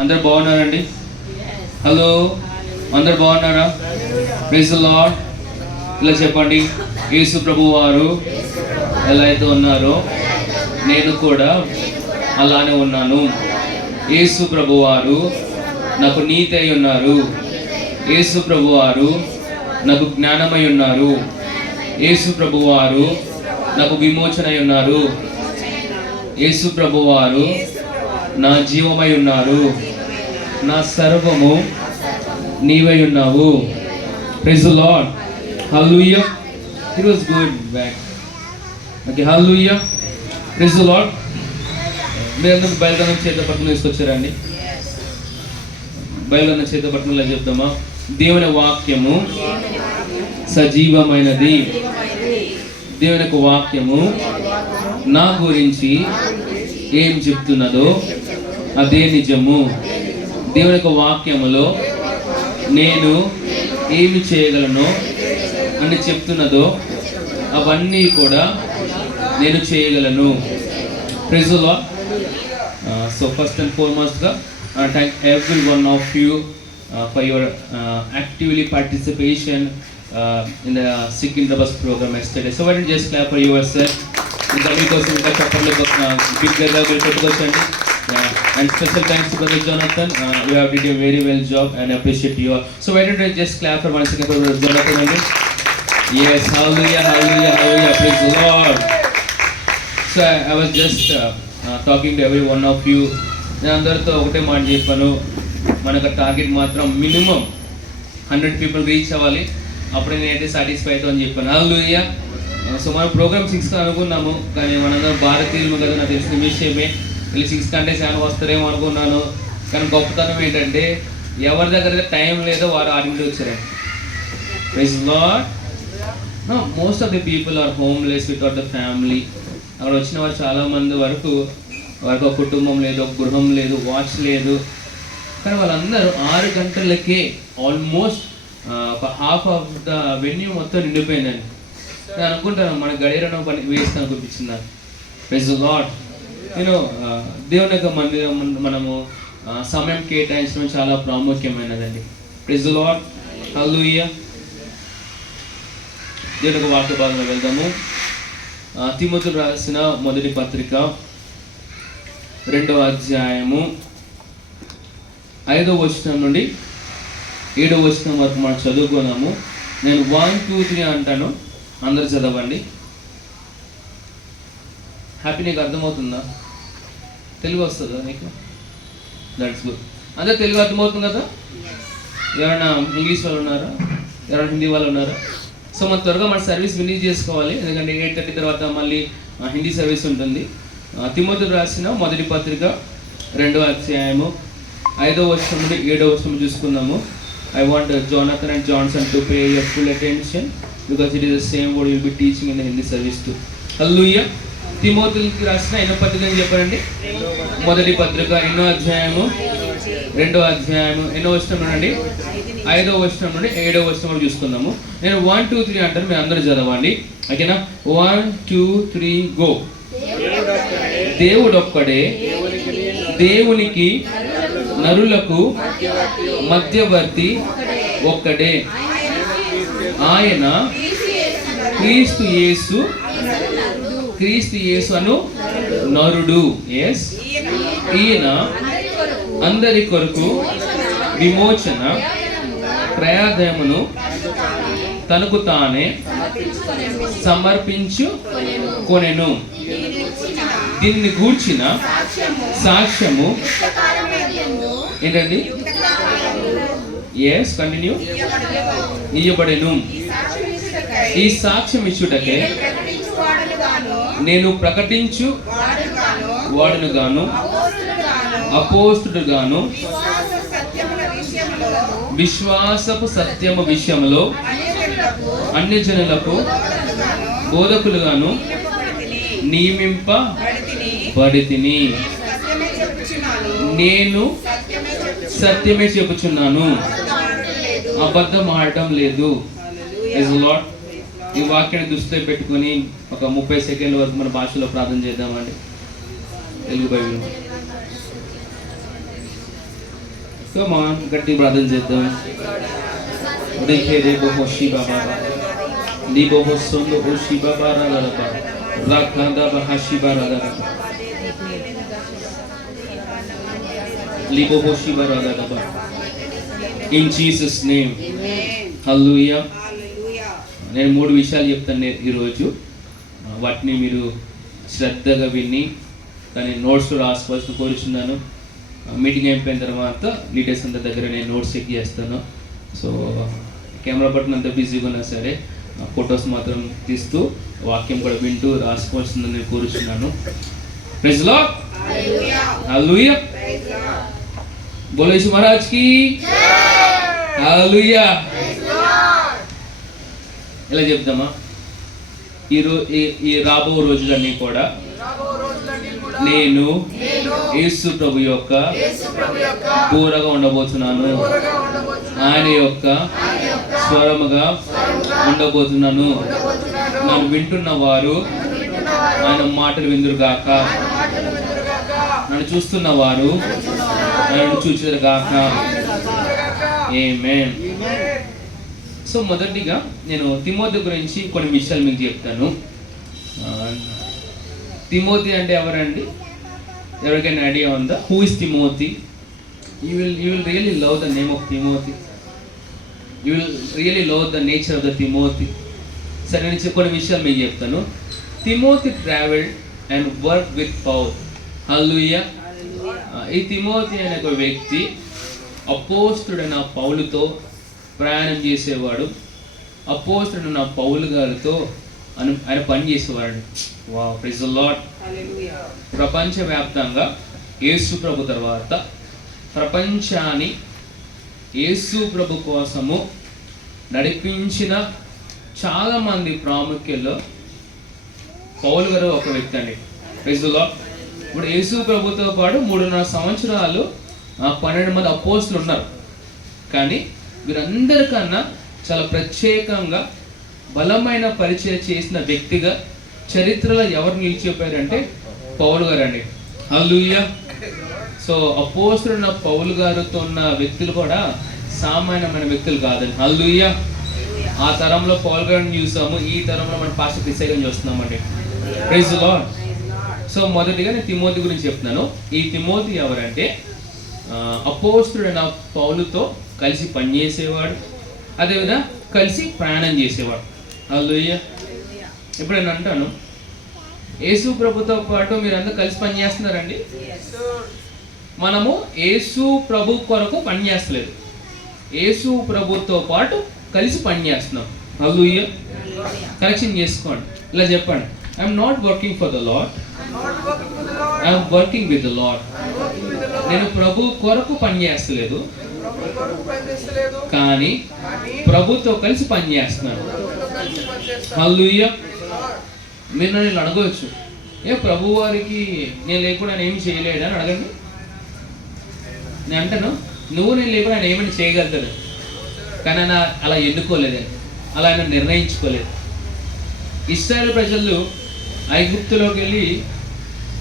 అందరు బాగున్నారండి? హలో, అందరు బాగున్నారా? Praise the Lord. ఇలా చెప్పండి, యేసు ప్రభు వారు ఎలా అయితే ఉన్నారో నేను కూడా అలానే ఉన్నాను. యేసు ప్రభు వారు నాకు నీతి అయి ఉన్నారు. యేసు ప్రభు వారు నాకు జ్ఞానమై ఉన్నారు. యేసు ప్రభు వారు నాకు విమోచన అయి ఉన్నారు. యేసు ప్రభు వారు నా జీవమై ఉన్నారు. నా సర్వము నీవై ఉన్నావు. Praise the Lord. Hallelujah. It was good back. Okay, hallelujah. Praise the Lord. మీరందరూ బయలుదేరం చేత పట్టుకుని తీసుకొచ్చారండి. బయలుదేరిన చేత పట్టుకుని చెప్తామా? దేవుని వాక్యము సజీవమైనది. దేవుని యొక్క వాక్యము నా గురించి ఏం చెప్తున్నదో అదే నిజము. దేవుని యొక్క వాక్యములో నేను ఏమి చేయగలను అని చెప్తున్నదో అవన్నీ కూడా నేను చేయగలను. Praise the Lord. So first and ఫార్మోస్ట్గా thank every one of you for your actively participation in the Secunderabad program yesterday. So why don't you just clap for yourself? ఇంకా మీకోసం ఇంకా చెప్పండి, బిగ్గా పెట్టుకోవచ్చండి. And special thanks to Brother Jonathan. You have did a very well job and appreciate you all. So why don't you just clap for 1 second for Brother Jonathan అండి. Yes, hallelujah, hallelujah, hallelujah. Praise the Lord. So I was just talking to every one of you. నేను అందరితో ఒకటే మాట చెప్పాను, మనకు target మాత్రం minimum 100 people reach అవ్వాలి. అప్పుడే నేనైతే సాటిస్ఫై అవుతామని చెప్పాను. హల్లెలూయా. సో మన ప్రోగ్రామ్ 6 అనుకున్నాము, కానీ మనందరం భారతీయులు కదా, నాకు తెలిసిన విషయమే. వీళ్ళు 6 కంటే 7 వస్తారేమో అనుకున్నాను. కానీ గొప్పతనం ఏంటంటే ఎవరి దగ్గర టైం లేదో వారు 6 వచ్చారండి. Praise the Lord. Most of the people are homeless without the family. అక్కడ వచ్చిన వారు చాలామంది వారికి ఒక కుటుంబం లేదు, ఒక గృహం లేదు, వాచ్ లేదు. కానీ వాళ్ళందరూ 6 గంటలకే ఆల్మోస్ట్ ఒక హాఫ్ ఆఫ్ ద వెన్యూ మొత్తం నిండిపోయిందండి. నేను అనుకుంటాను మన గడియారం పని వేస్తాను అనిపించింది నాకు. Praise the Lord. నేను దేవుని యొక్క మందిరం మనము సమయం కేటాయించడం చాలా ప్రాముఖ్యమైనదండి. Praise the Lord. హల్లెలూయా. దేవుని యొక్క వాక్య భాగంలో వెళ్దాము. తిమోతికి రాసిన మొదటి పత్రిక 2వ అధ్యాయము 5వ వచనం నుండి 7వ వచనం వరకు మనం చదువుకున్నాము. నేను 1, 2, 3 అంటాను, అందరు చదవండి. హ్యాపీ. నీకు అర్థమవుతుందా? తెలుగు వస్తుందా నీకు? That's good. అందరూ తెలుగు అర్థమవుతుంది కదా? ఎవరైనా ఇంగ్లీష్ వాళ్ళు ఉన్నారా? ఎవరైనా హిందీ వాళ్ళు ఉన్నారా? సో మన త్వరగా మన సర్వీస్ ఫినిష్ చేసుకోవాలి, ఎందుకంటే 8:30 తర్వాత మళ్ళీ హిందీ సర్వీస్ ఉంటుంది. తిమోతికి రాసిన మొదటి పత్రిక 2వ అధ్యాయము 5వ వచనం నుండి 7వ వచనం చూసుకుందాము. I want Jonathan and Johnson to pay your full attention because it is the same word you will be teaching in the Hindi service too. Hallelujah. తిమోతికి రాసిన ఎన్నో పత్రిక అని చెప్పారండి? మొదటి పత్రిక 8వ అధ్యాయము 2వ అధ్యాయము ఎన్నో వచనం నుండి 5వ వచనం నుండి 7వ వచనం చూసుకుందాము. నేను 1, 2, 3 అంటాను, మీరు అందరూ చదవండి. ఓకేనా? 1, 2, 3 గో. దేవుడొక్కడే, దేవునికి నరులకు మధ్యవర్తి ఒక్కడే, ఆయన క్రీస్తు యేసు అను నరుడు. ఎస్, ఈయన అందరి కొరకు విమోచన ప్రయాదమును తనకు తానే సమర్పించుకొనెను. దీన్ని గూర్చిన సాక్ష్యము ఏంటండి? Yes, continue. ఇయ్యబడెను. ఈ సాక్ష్యం ఇచ్చుటకే నేను ప్రకటించు వాడును గాను, అపోస్తుడు గాను, విశ్వాసపు సత్యము విషయంలో అన్యజనులకు బోధకులుగాను నియమింపబడితిని. నేను సత్యమే చెప్పుచున్నాను, అబద్ధం ఆడటం లేదు. ఈ వాక్యాన్ని దృష్టిలో పెట్టుకుని ఒక 30 సెకండ్ల వరకు మన భాషలో ప్రార్థన చేద్దామండి. తెలుగు బైబిల్. కమాన్ గట్టి ప్రార్థన చేద్దాం. దేఖే రేబో హోషి బాబా లిబో హోసోందో హోషి బాబా రాలబా రాఖాందా బహాషి బారాలబా లిబో హోషి బారాలబా. ఇన్ జీసస్ నేమ్ హల్లెలూయా. నేను 3 విషయాలు చెప్తాను ఈరోజు. వాటిని మీరు శ్రద్ధగా విని దాన్ని నోట్స్ రాసుకోవాల్సి కోరుచున్నాను. మీటింగ్ అయిపోయిన తర్వాత లీడర్స్ అందరి దగ్గర నేను నోట్స్ చెక్ చేస్తాను. సో కెమెరా పట్టున అంత బిజీగా ఉన్నా సరే ఫొటోస్ మాత్రం తీస్తూ వాక్యం కూడా వింటూ రాసుకోవాల్సిందని నేను కోరుచున్నాను. ప్రైజ్ లార్డ్, హల్లెలూయా. బోలో యేసు మహారాజ్ కి హల్లెలూయా. ఇలా చెప్దామా? ఈ రాబో రోజులన్నీ కూడా నేను యేసు ప్రభు యొక్క బూరగా ఉండబోతున్నాను, ఆయన యొక్క స్వరముగా ఉండబోతున్నాను. నన్ను వింటున్న వారు ఆయన మాటలు విందురుగాక, నన్ను చూస్తున్న వారు నన్ను చూచుదురుగాక. ఆమేన్. సో మొదటిగా నేను తిమోతి గురించి కొన్ని విషయాలు మీకు చెప్తాను. తిమోతి అంటే ఎవరండి? ఎవరికైనా ఐడియా ఉందా? Who is Timothy? You will really love the name of Timothy. You will really love the nature of the Timothy. సరే, నేను కొన్ని విషయాలు మీకు చెప్తాను. Timothy travelled and work with Paul. హల్లెలూయా. ఈ తిమోతి అనే ఒక వ్యక్తి అపోస్తలుడైన పౌలుతో ప్రయాణం చేసేవాడు. అపోస్తలుడైన పౌలు గారితో ఆయన పని చేసేవాడు. Wow, praise the Lord. ప్రపంచవ్యాప్తంగా యేసు ప్రభు తర్వాత ప్రపంచాన్ని యేసు ప్రభు కోసము నడిపించిన చాలామంది ప్రాముఖ్యుల్లో పౌలు గారు ఒక వ్యక్తి అండి. Praise the Lord. ఇప్పుడు యేసు ప్రభుతో పాటు 3.5 సంవత్సరాలు 12 మంది అపోస్తలులు ఉన్నారు. కానీ వీరందరికన్నా చాలా ప్రత్యేకంగా బలమైన పరిచయం చేసిన వ్యక్తిగా చరిత్రలో ఎవరు నిలిచిపోయారంటే పౌలు గారు అండి. హల్లెలూయా. సో అపోస్తలుడైన పౌలు గారితో ఉన్న వ్యక్తులు కూడా సామాన్యమైన వ్యక్తులు కాదండి. హల్లెలూయా. ఆ తరంలో పౌలు గారిని చూసాము, ఈ తరంలో మన పాస్టర్ క్రిస్టియన్ గారిని చూస్తున్నామండి. Praise the Lord. సో మొదటిగా నేను తిమోతి గురించి చెప్తున్నాను. ఈ తిమోతి ఎవరంటే అపోస్తలుడైన పౌలుతో కలిసి పనిచేసేవాడు, అదేవిధంగా కలిసి ప్రయాణం చేసేవాడు. హల్లెలూయా. ఇప్పుడు నేను అంటాను, యేసు ప్రభుతో పాటు మీరందరూ కలిసి పనిచేస్తున్నారండి. మనము యేసు ప్రభు కొరకు పనిచేస్తలేదు, యేసు ప్రభుతో పాటు కలిసి పనిచేస్తున్నాం. హల్లెలూయా. కరెక్షన్ చేసుకోండి. ఇలా చెప్పండి, I'm not working for the lord, I'm working with the Lord. నేను ప్రభు కొరకు పనిచేస్తలేదు, కానీ ప్రభుతో కలిసి పనిచేస్తున్నాను. హల్లెలూయా. మీరు నన్ను అడగవచ్చు, ప్రభు వారికి నేను లేకుండా ఆయన ఏమి చేయలేడు అని అడగండి. నేను అంటాను, నువ్వు నేను లేకుండా ఆయన ఏమైనా చేయగలుగుతాడు, కానీ ఆయన అలా ఎన్నుకోలేదండి, అలా ఆయన నిర్ణయించుకోలేదు. ఇశ్రాయేలు ప్రజలు ఐగుప్తులోకి వెళ్ళి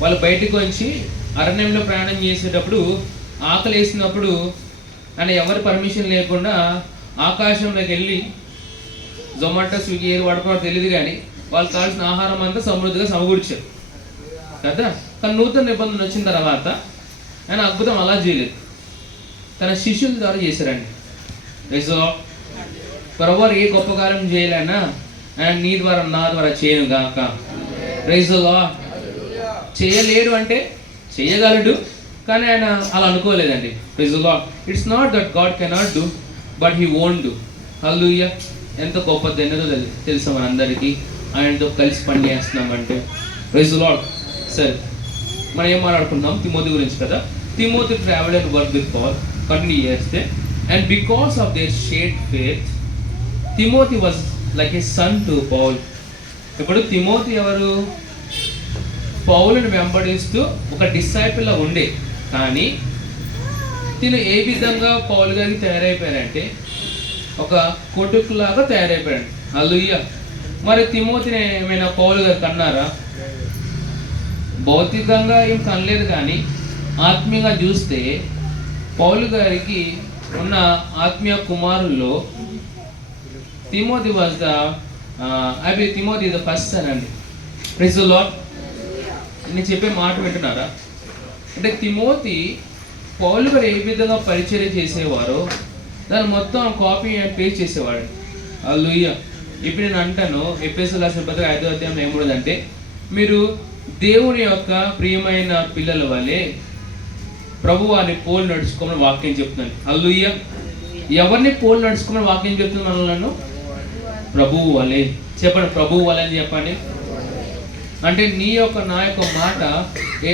వాళ్ళు బయటకు వచ్చి అరణ్యంలో ప్రయాణం చేసేటప్పుడు ఆకలి వేసినప్పుడు ఆయన ఎవరి పర్మిషన్ లేకుండా ఆకాశంలోకి వెళ్ళి జొమాటో స్విగ్గీ ఏది వాడుకున్నారో తెలియదు, కానీ వాళ్ళు కావాల్సిన ఆహారం అంతా సమృద్ధిగా సమకూర్చారు కదా. కానీ నూతన నిబంధన వచ్చిన తర్వాత ఆయన అద్భుతం అలా చేయలేదు, తన శిష్యుల ద్వారా చేశారండి. ప్రభువారు ఏ గొప్ప కార్యం చేయలేనా ఆయన నీ ద్వారా నా ద్వారా చేయను గాక. Praise the Lord. చేయలేడు అంటే చేయగలడు, కానీ ఆయన అలా అనుకోలేదండి. Praise the Lord. It's not that God cannot do, but he won't do. హల్లెలూయా. ఎంత గొప్ప ధన్యత తెలుసా మనందరికీ ఆయనతో కలిసి పని చేస్తున్నామంటే. Praise the Lord. సరే, మనం ఏం మాట్లాడుకుందాం? తిమోతి గురించి కదా. Timothy travel and work with Paul. Continue చేస్తే, and because of their shared faith Timothy was like a son to Paul. ఇప్పుడు తిమోతి ఎవరు? పౌలుని వెంబడిస్తూ ఒక డిసైపుల్ లా ఉండే, కానీ తిను ఏ విధంగా పౌలు గారికి తయారైపోయారంటే ఒక కొడుకులాగా తయారైపోయాడు. హల్లెలూయా. మరి తిమోతిని ఏమైనా పౌలు గారు కన్నారా? భౌతికంగా ఏం కనలేదు, కానీ ఆత్మీయంగా చూస్తే పౌలు గారికి ఉన్న ఆత్మీయ కుమారుల్లో Timothy was the Timothy the first son అండి. Praise the Lord. నేను చెప్పే మాట వింటున్నారా? అంటే తిమోతి పౌలు గారు ఏ విధంగా పరిచర్య చేసేవారో దాన్ని మొత్తం కాపీ అండ్ పేస్ట్ చేసేవాడు. హల్లెలూయా. ఇప్పుడు నేను అంటాను, ఎఫెసీయులకు రాసిన పత్రిక 5వ అధ్యాయం ఏముందంటే, మీరు దేవుని యొక్క ప్రియమైన పిల్లల వలె ప్రభువాన్ని పోలు నడుచుకోమని వాక్యం చెప్తున్నాను. హల్లెలూయా. ఎవరిని పోలు నడుచుకోమని వాక్యం చెప్తుంది మనల్ని? ప్రభువు వలె. చెప్పండి, ప్రభువు వలె అని చెప్పండి. అంటే నీ యొక్క నా యొక్క మాట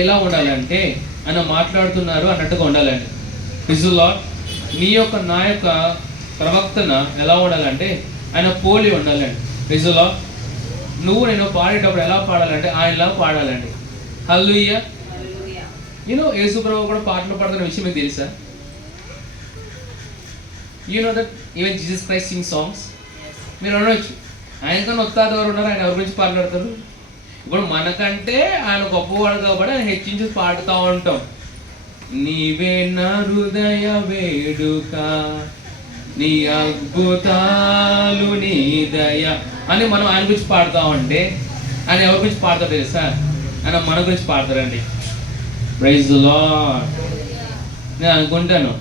ఎలా ఉండాలంటే ఆయన మాట్లాడుతున్నారు అన్నట్టుగా ఉండాలండి. Praise the Lord. నీ యొక్క నా యొక్క ప్రవక్తన ఎలా ఉండాలంటే ఆయన పోలి ఉండాలండి. Praise the Lord. నువ్వు నేను పాడేటప్పుడు ఎలా పాడాలంటే ఆయనలా పాడాలండి. హల్లెలూయా. యేసు ప్రభువు కూడా పాటలు పాడుతున్న విషయం మీకు తెలుసా? You know that even Jesus Christ sing songs. మీరు అనవచ్చు, ఆయనకన్నా ఉత్తాద ఎవరు ఉన్నారు, ఆయన ఎవరి గురించి పాటలాడతారు? ఇప్పుడు మనకంటే ఆయన గొప్పవాడు కాబట్టి ఆయన హెచ్చించి పాడుతూ ఉంటాం. నీవే నా హృదయ వేడుక, నీ అద్భుతాలు నీ దయ అని మనం ఆయన గురించి పాడుతూ ఉంటే ఆయన ఎవరి గురించి పాడతారు తెలుసా? ఆయన మన గురించి పాడతారండి. Praise the Lord. నేను అనుకుంటాను,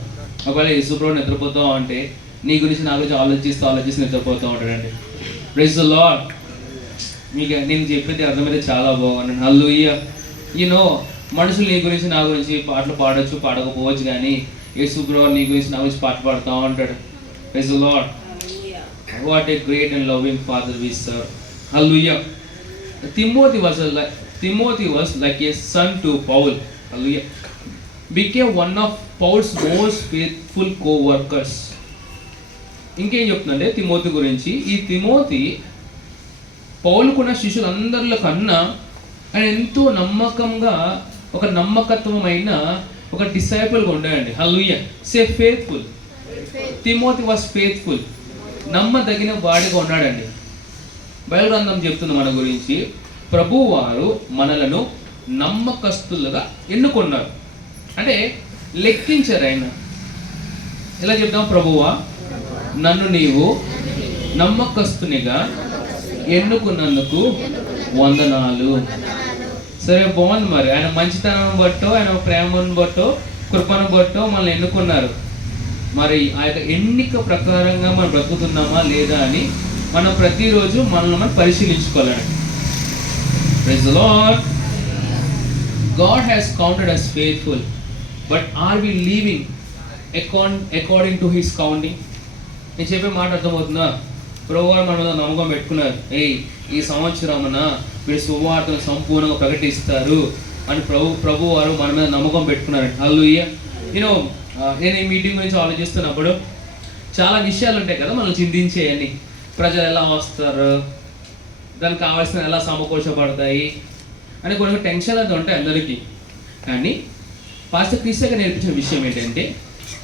ఒకవేళ యేసు ప్రభువు నిద్రపోతూ ఉంటే నీ గురించి నా గురించి ఆలోచిస్తూ నిద్రపోతూ ఉంటాడండి. Praise the Lord. మీకు నేను చెప్పేది అర్థమైతే చాలా బాగున్నాను. హల్లెలూయా. మనుషులు నీ గురించి నా గురించి పాటలు పాడొచ్చు, పాడకపోవచ్చు, కానీ యేసు ప్రభువు నీ గురించి నా గురించి పాట పాడుతూ ఉంటాడు. Praise the Lord. What a great and loving father we serve. Hallelujah. Timothy was like a son to Paul. Hallelujah. Became one of Paul's most faithful co-workers. ఇంకేం చెప్తుందంటే తిమోతి గురించి, ఈ తిమోతి పౌలుకున్న శిష్యులందరిలో కన్నా ఆయన ఎంతో నమ్మకంగా, ఒక నమ్మకత్వమైన ఒక డిసైపుల్గా ఉండాడండి. హల్లెలూయా. సే ఫెయిత్ఫుల్. Timothy was faithful. నమ్మదగిన వాడిగా ఉన్నాడండి. బైబిల్ గ్రంథం చెప్తుంది మన గురించి, ప్రభువు వారు మనలను నమ్మకస్తులుగా ఎన్నుకున్నారు. అంటే లెక్కించారు ఆయన. ఎలా చెప్తాం? ప్రభువా, నన్ను నీవు నమ్మకస్తునిగా ఎన్నుకున్నందుకు వందనాలు. సరే, బాగుంది. మరి ఆయన మంచితనం బట్టో, ఆయన ప్రేమను బట్టో, కృపను బట్టో మనల్ని ఎన్నుకున్నారు. మరి ఆ యొక్క ఎన్నిక ప్రకారంగా మనం బ్రతుకుతున్నామా లేదా అని మనం ప్రతిరోజు మనల్ని మనం పరిశీలించుకోవాలి. Praise the Lord. God has counted us faithful, but are we living according to His counting? నేను చెప్పే మాట అర్థమవుతుందా? ప్రభువారు మన మీద నమ్మకం పెట్టుకున్నారు. ఈ సంవత్సరమున మీరు సువార్తను సంపూర్ణంగా ప్రకటిస్తారు అని ప్రభువారు మన మీద నమ్మకం పెట్టుకున్నారు. హల్లెలూయా. నేను ఈ మీటింగ్ గురించి ఆలోచిస్తున్నప్పుడు చాలా విషయాలు ఉంటాయి కదా మనం చింతించేయని. ప్రజలు ఎలా వస్తారు, దానికి కావాల్సిన ఎలా సమకూర్చబడతాయి అని కొన్ని టెన్షన్ అయితే ఉంటాయి అందరికీ. కానీ పాస్టర్ క్రిస్టియన్గా నేర్పించిన విషయం ఏంటంటే,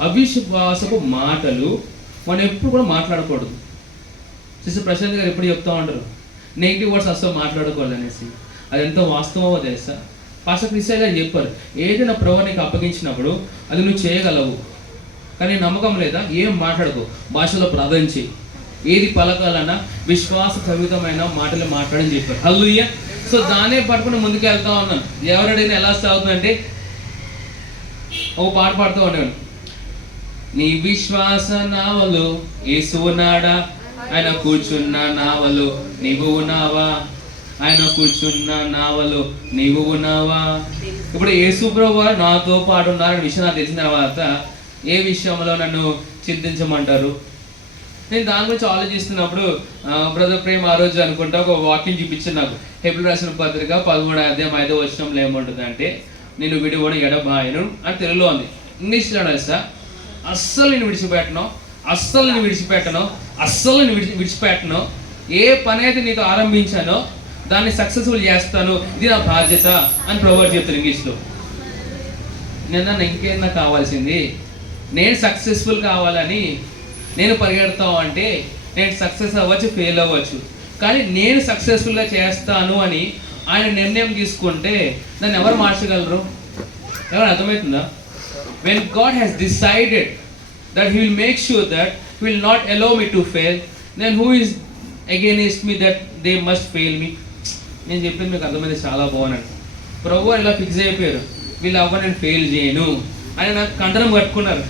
అవిశ్వాసపు మాటలు మనం ఎప్పుడు కూడా మాట్లాడకూడదు. సిస్టర్ ప్రశాంత్ గారు ఎప్పుడు చెప్తూ ఉంటారు, నెగిటివ్ వర్డ్స్ అసలు మాట్లాడకూడదు అనేసి. అది ఎంతో వాస్తవమో తెలుసా? పాస్టర్ క్రిస్టియన్ గారు చెప్పారు, ఏదైనా ప్రభు నీకు అప్పగించినప్పుడు అది నువ్వు చేయగలవు, కానీ నమ్మకం లేదా ఏం మాట్లాడకు, భాషలో ప్రార్థన చేయి, ఏది పలకాలన్నా విశ్వాస సహితమైన మాటలు మాట్లాడని చెప్పారు. హల్లెలూయా. సో దాన్నే పట్టుకుని ముందుకు వెళ్తా ఉన్నాను. ఎవరైనా ఎలా సాగుతుందంటే ఒక పాట పాడుతూ ఉన్నాను, నీ విశ్వాస నావలు యేసు నాడా, ఆయన కూర్చున్న నావలు నీవు ఉన్నావా, ఆయన కూర్చున్న నావలు నీవు ఉన్నావా. ఇప్పుడు యేసు ప్రభువు నాతో పాటు ఉన్నారనే విషయం నాకు తెలిసిన తర్వాత ఏ విషయంలో నన్ను చింతించమంటారు? నేను దాని గురించి ఆలోచిస్తున్నప్పుడు బ్రదర్ ప్రేమ్ ఆ రోజు అనుకుంటా ఒక వాక్యం చూపించాను నాకు. హెబ్రీయులకు రాసిన పత్రిక 13వ అధ్యాయం 5వ వచనంలో ఏముంటుంది అంటే, నేను విడివడం ఎడబాయను అని తెలుగులో ఉంది. ఇంగ్లీష్లో తెలుసా, అస్సలు నేను విడిచిపెట్టను, అస్సలు నేను విడిచిపెట్టను, అస్సలు నేను విడిచిపెట్టను. ఏ పని అయితే నీతో ఆరంభించానో దాన్ని సక్సెస్ఫుల్ చేస్తాను, ఇది నా బాధ్యత అని ప్రభువు చెప్తారు ఇంగ్లీష్లో. నేను ఇంకేనా కావాల్సింది? నేను సక్సెస్ఫుల్ కావాలని నేను పరిగెడతావు అంటే నేను సక్సెస్ అవ్వచ్చు, ఫెయిల్ అవ్వచ్చు, కానీ నేను సక్సెస్ఫుల్గా చేస్తాను అని ఆయన నిర్ణయం తీసుకుంటే దాన్ని ఎవరు మార్చగలరు? ఎవరు? అర్థమవుతుందా? when God has decided that He will make sure that He will not allow me to fail, then who is against me that they must fail me? నేను చెప్పింది మీకు అర్థమైంది, చాలా బాగున్నాను. ప్రభు ఇలా ఫిక్స్ అయిపోయారు, వీళ్ళు అవ్వ నేను ఫెయిల్ చేయను అని నాకు కండనం కట్టుకున్నారు.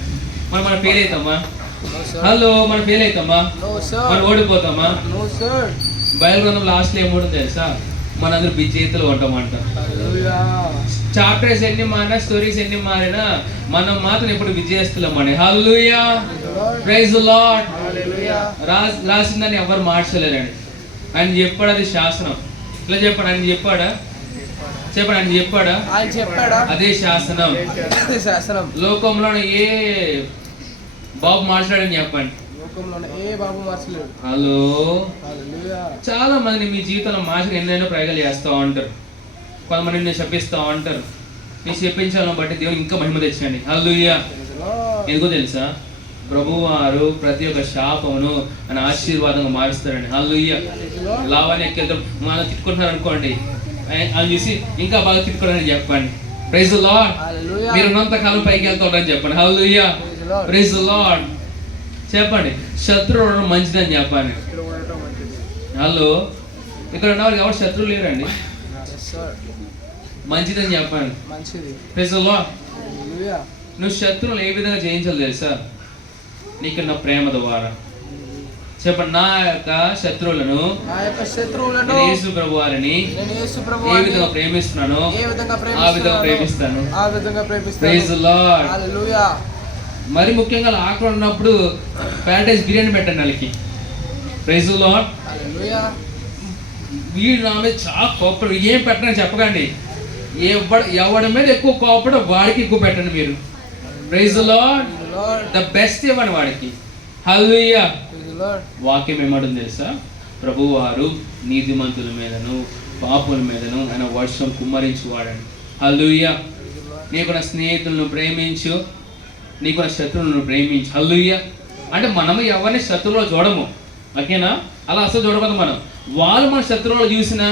మనం ఫెయిల్ అవుతామా? హలో, మనం ఫెయిల్ అవుతామా? మనం ఓడిపోతామా? బైబిల్ గ్రంథం లాస్ట్లో ఏముంటుంది తెలుసా? మనందరూ విజేతలు ఉంటామంట. చాప్టర్స్ ఎన్ని మారినా, స్టోరీస్ ఎన్ని మారినా, మనం మాత్రం ఎప్పుడు విజయస్తులమని. హల్లెలూయా, ప్రైజ్ ది లార్డ్. రాసిందని ఎవరు మార్చలేరండి. ఆయన చెప్పాడు, అది శాసనం. ఇట్లా చెప్పాడు, ఆయన చెప్పాడా? చెప్పండి, ఆయన చెప్పాడా? అదే శాసనం. లోకంలో ఏ బాబు మార్చాడని చెప్పండి. హలో, చాలా మంది మీ జీవితంలో మార్చి ఎన్నెన్నో ప్రయోగాలు చేస్తూ ఉంటారు. కొంతమంది నేను శపిస్తూ ఉంటారు. మీరు శపించాలని బట్టి దేవుడు ఇంకా మహిమ తెచ్చండి. హల్లెలూయా. ఎందుకో తెలుసా? ప్రభువారు ప్రతి ఒక్క శాపమును ఆయన ఆశీర్వాదంగా మారుస్తారండి. హల్లెలూయా. లావాన్ని ఎక్కేద్దాం, మనం తిట్టుకుంటున్నారు అనుకోండి, అని చూసి ఇంకా బాగా తిట్టుకోవడానికి చెప్పండి. Praise the Lord. మీరు ఉన్నంత కాలం పైకి వెళ్తూ ఉంటారని చెప్పండి. Hallelujah, praise the Lord. చెప్పండి, శత్రువు ఉండడం మంచిదని చెప్పండి. హలో, ఇక్కడ ఉన్న వాళ్ళు ఎవరు శత్రువు లేరండి, మంచిదని చెప్పండి. Praise the Lord. నువ్వు శత్రువులు ఏ విధంగా జయించాలి తెలుసా? నీకున్న ప్రేమ ద్వారా. చెప్పండి, నా యొక్క శత్రువులను యేసు ప్రభు వారిని ఏ విధంగా ప్రేమిస్తున్నాను ఆ విధంగా ప్రేమిస్తాను. Praise the Lord. మరి ముఖ్యంగా ఆకలి ఉన్నప్పుడు ప్యారడైజ్ బిర్యానీ పెట్టండి వాళ్ళకి. Praise the Lord. వీడు నా మీద చాలా కోపడు, ఏం పెట్టని చెప్పకండి. ఎవడి మీద ఎక్కువ కోపడు వాడికి ఎక్కువ పెట్టండి మీరు. Praise the Lord. The best ఇవ్వండి వాడికి. హల్లెలూయా. వాక్యం ఏమంటుంది తెలుసా? ప్రభువారు నీతిమంతుల మీదను పాపుల మీదను ఆయన వర్షం కుమ్మరించి వాడండి. హల్లెలూయా. నీకు నా స్నేహితులను ప్రేమించు, నీకు నా శత్రువులను ప్రేమించు. హల్లెలూయా. అంటే మనము ఎవరిని శత్రువులో చూడము, ఓకేనా? అలా అసలు చూడకూడదు. మనం వాళ్ళు మన శత్రువులు చూసినా,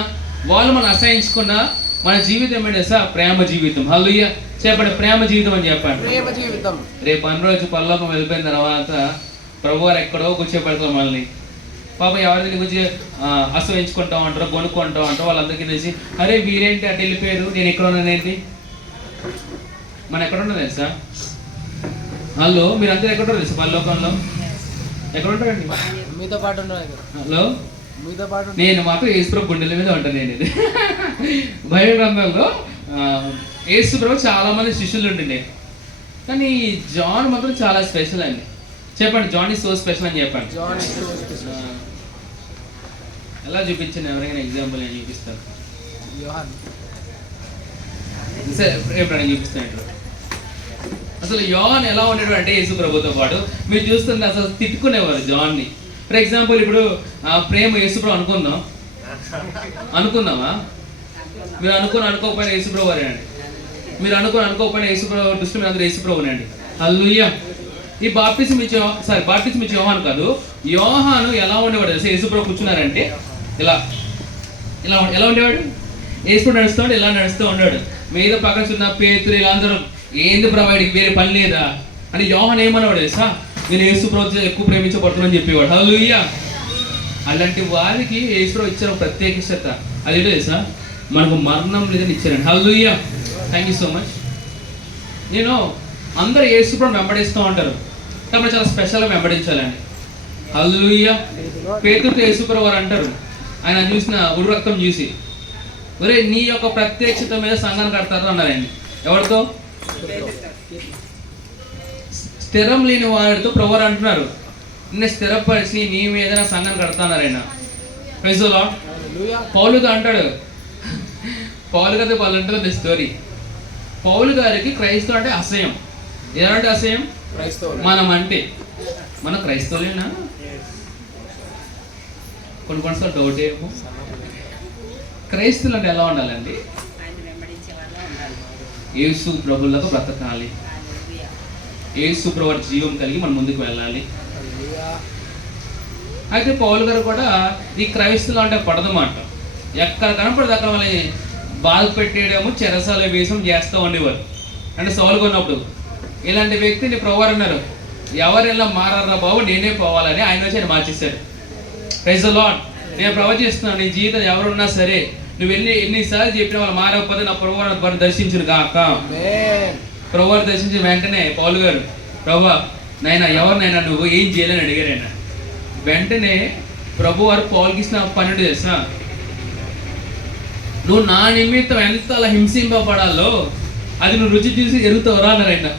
వాళ్ళు మనం అసహించుకున్నా, మన జీవితం ఏమంటే సార్ ప్రేమ జీవితం. హల్లెలూయా. చెప్పండి, ప్రేమ జీవితం అని చెప్పండి. రేపు అన్ని రోజు పరలోకం వెళ్ళిపోయిన తర్వాత ప్రభువారు ఎక్కడో కూర్చోబెడతారు మనల్ని. పాప ఎవరి గురించి అసహించుకుంటా ఉంటారో, కొనుక్కుంటా ఉంటారో, వాళ్ళందరికీ తెలిసి అరే వీరేంటి అటు వెళ్ళిపోయారు, నేను ఎక్కడ ఉన్నానేంటి? మనం ఎక్కడ ఉన్నాం తెలుసా? హలో, మీరు అందరూ ఎక్కడ తెలుసా? పరలోకంలో ఎక్కడ ఉంటారండి? మీతో పాటు. హలో, నేను మాత్రం యేసుప్రభు గుండెల మీద ఉంటాను. నేను ఇది బైబిల్ గ్రంథంలో యేసుప్రభు చాలా మంది శిష్యులు ఉంటుండే, కానీ జాన్ మాత్రం చాలా స్పెషల్ అండి. చెప్పండి, జాన్ ఈజ్ సో స్పెషల్ అని చెప్పండి. ఎలా చూపించండి? ఎవరైనా ఎగ్జాంపుల్ నేను చూపిస్తాను. సరే, ఎప్పుడైనా చూపిస్తాను. అసలు యోహాన్ ఎలా ఉండేవాడు అంటే యేసు ప్రభుతో పాటు మీరు చూస్తుంటే అసలు తిట్టుకునేవారు జాన్ని. ఫర్ ఎగ్జాంపుల్, ఇప్పుడు ప్రేమ యేసు ప్రభు అనుకుందామా? మీరు అనుకోకపోయినా యేసు ప్రభు వారేనండి. మీరు అనుకోకపోయినా యేసు ప్రభు దృష్టి మీద అందరూ యేసు ప్రభునండి. హల్లెలూయా. ఈ బాప్టిజం ఇచ్చే యోహాను కాదు, యోహాను ఎలా ఉండేవాడు తెలుసా? యేసు ప్రభు కూర్చున్నారంటే ఇలా ఎలా ఉండేవాడు? యేసు ప్రభు నడుస్తాడు, ఇలా నడుస్తూ ఉన్నాడు. మీద పక్కన చిన్న పేతురు ఇలా అందరూ ఏంది ప్రభావిడికి వేరే పని లేదా అని యోహాను ఏమన్నాడు తెలుసా? నేను యేసు ప్రభు ఎక్కువ ప్రేమించబడుతున్నాను చెప్పేవాడు. హల్లెలూయా. అలాంటి వారికి యేసు ప్రభు ఇచ్చిన ప్రత్యేకత అదేంటో తెలుసా? మనకు మరణం లేదని ఇచ్చారండి. హల్లెలూయా. Thank you so much. నేను అందరూ యేసు ప్రభుని వెంబడిస్తూ ఉంటారు, కాబట్టి చాలా స్పెషల్గా వెంబడించాలండి. హల్లెలూయా. పేతురుతో యేసు ప్రభు వారు అంటారు, ఆయన చూసిన ఉడు రక్తం చూసి, ఒరే నీ యొక్క ప్రత్యక్షత మీద సంఘాన్ని కడతారు అన్నారండి. ఎవరితో? స్థిరం లేని వాడితో ప్రభు వారు అంటున్నారు, నిన్ను స్థిరపరిచి నీ మీద సంఘాన్ని కడతాన్నారు ఆయన. Praise the lord. పౌలుతో అంటాడు, పౌలు గారితో వాళ్ళు అంటారు స్టోరీ. పౌలు గారికి క్రైస్తవం అంటే అసహ్యం. ఎలాంటి అసహ్యం? మనం క్రైస్తవులేనా? కొన్నిసార్లు డౌట్ ఏమో. క్రైస్తవులు అంటే ఎలా ఉండాలండి? యేసు ప్రభువులకు బ్రతకాలి, యేసు ప్రభు జీవం కలిగి మనం ముందుకు వెళ్ళాలి. అయితే పౌలు గారు కూడా ఈ క్రైస్తవులు అంటే పడదన్నమాట. ఎక్కడ కనపడదు అక్కడ వాళ్ళని బాధ పెట్టేయడము, చెరసాల వేసం చేస్తూ ఉండేవారు. అంటే సౌలు కొన్నప్పుడు ఇలాంటి వ్యక్తిని ప్రభు అన్నారు, ఎవరెలా మారారా బాబు, నేనే పోవాలని ఆయన వచ్చి ఆయన మార్చేశాడు. Praise the Lord. నేను ప్రవచిస్తున్నాను, నీ జీవితం ఎవరున్నా సరే నువ్వు ఎన్నిసార్లు చెప్పిన వాళ్ళు మారకపోతే నా ప్రభు దర్శించును కాక. ప్రభు దర్శించిన వెంటనే పౌలు గారు, ప్రభు నైనా ఎవరినైనా నువ్వు ఏం చేయాలని అడిగారు ఆయన. వెంటనే ప్రభు వారు పౌలుకి ఇచ్చిన పని తెలుసా, నువ్వు నా నిమిత్తం ఎంత అలా హింసింపబడాలో అది నువ్వు రుచి చూసి ఎరుగుతావురా అన్నారు ఆయన.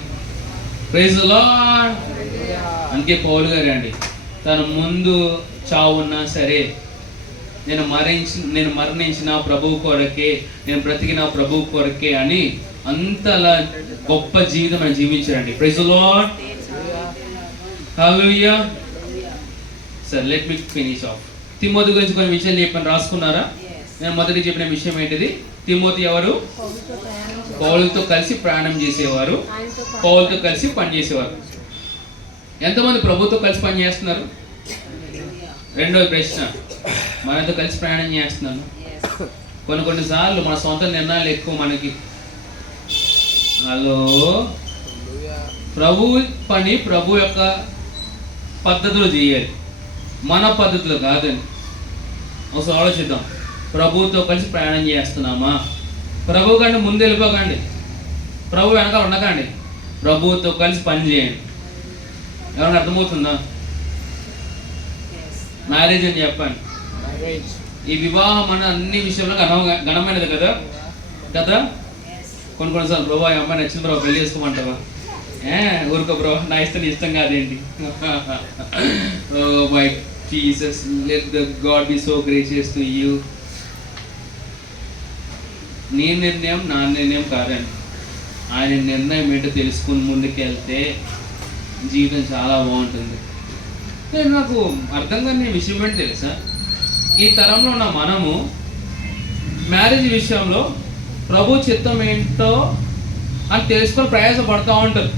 Praise the Lord. అందుకే పౌలు గారు అండి, తన ముందు చావు ఉన్నా సరే నేను మరణించిన ప్రభువు కొరకే, నేను బ్రతికిన ప్రభువు కొరకే అని అంతలా గొప్ప జీవితం ఆయన జీవించారండి. Praise the Lord. హల్లెలూయా. సరే, let me finish off. Timothy గురించి కొన్ని విషయాలు చెప్పాను, రాసుకున్నారా? నేను మొదటి చెప్పిన విషయం ఏంటిది? తిమోతి ఎవరు? పౌలుతో కలిసి ప్రయాణం చేసేవారు, పౌలుతో కలిసి పనిచేసేవారు. ఎంతమంది ప్రభుతో కలిసి పని చేస్తున్నారు? రెండవ ప్రశ్న, మనతో కలిసి ప్రయాణం చేస్తున్నాను. కొన్నిసార్లు మన సొంత నిర్ణయాలు ఎక్కువ మనకి. హలో, ప్రభు పని ప్రభు యొక్క పద్ధతులు చేయాలి, మన పద్ధతులు కాదండి. ఒకసారి ఆలోచిద్దాం. ప్రభువుతో కలిసి ప్రయాణం చేస్తున్నామా? ప్రభు కంటే ముందు వెళ్ళిపోకండి, ప్రభు వెనకాల ఉండకండి, ప్రభువుతో కలిసి పని చేయండి. ఎవరైనా అర్థమవుతుందా? మ్యారేజ్ అని చెప్పండి, ఈ వివాహం అన్న అన్ని విషయంలో ఘనమైనది కదా కదా. కొన్నిసార్లు ప్రభు ఈ అమ్మాయి నచ్చిన ప్రభు పెళ్లి చేసుకోమంటావా? ఊరుకో బ్రో, నా ఇష్టం కాదేంటి. Oh my Jesus, let the God be so gracious to you. నీ నిర్ణయం నా నిర్ణయం కాదండి, ఆయన నిర్ణయం ఏంటో తెలుసుకుని ముందుకు వెళ్తే జీవితం చాలా బాగుంటుంది. నాకు అర్థం కాని విషయం ఏంటి తెలుసా, ఈ తరంలో ఉన్న మనము మ్యారేజ్ విషయంలో ప్రభు చిత్తం ఏంటో అని తెలుసుకొని ప్రయాసపడుతూ ఉంటారు.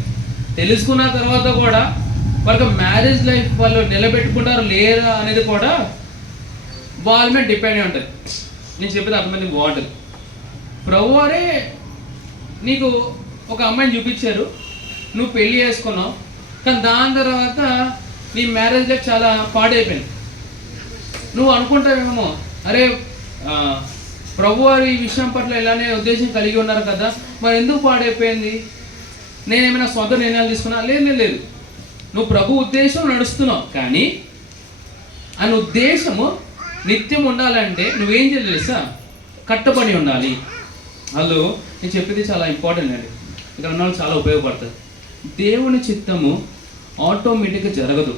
తెలుసుకున్న తర్వాత కూడా వాళ్ళకి మ్యారేజ్ లైఫ్ వాళ్ళు నిలబెట్టుకుంటారు లేరా అనేది కూడా వాళ్ళ మీద డిపెండ్ అయి ఉంటుంది. నేను చెప్పేది అర్థమైంది, బాగుంటుంది. ప్రభువారే నీకు ఒక అమ్మాయిని చూపించారు, నువ్వు పెళ్లి చేసుకున్నావు, కానీ దాని తర్వాత నీ మ్యారేజ్ లైఫ్ చాలా పాడైపోయింది. నువ్వు అనుకుంటావేమో, అరే ప్రభువారు ఈ విషయం పట్ల ఇలానే ఉద్దేశం కలిగి ఉన్నారు కదా, మరి ఎందుకు పాడైపోయింది? నేనేమైనా సొంత నిర్ణయాలు తీసుకున్నా? లేదు, నువ్వు ప్రభు ఉద్దేశం నడుస్తున్నావు, కానీ ఆయన ఉద్దేశము నిత్యం ఉండాలంటే నువ్వేం చేయాలి తెలుసా? కట్టుబడి ఉండాలి. హలో, నేను చెప్పేది చాలా ఇంపార్టెంట్ అండి, ఇక్కడ ఉన్న వాళ్ళు చాలా ఉపయోగపడుతుంది. దేవుని చిత్తము ఆటోమేటిక్గా జరగదు,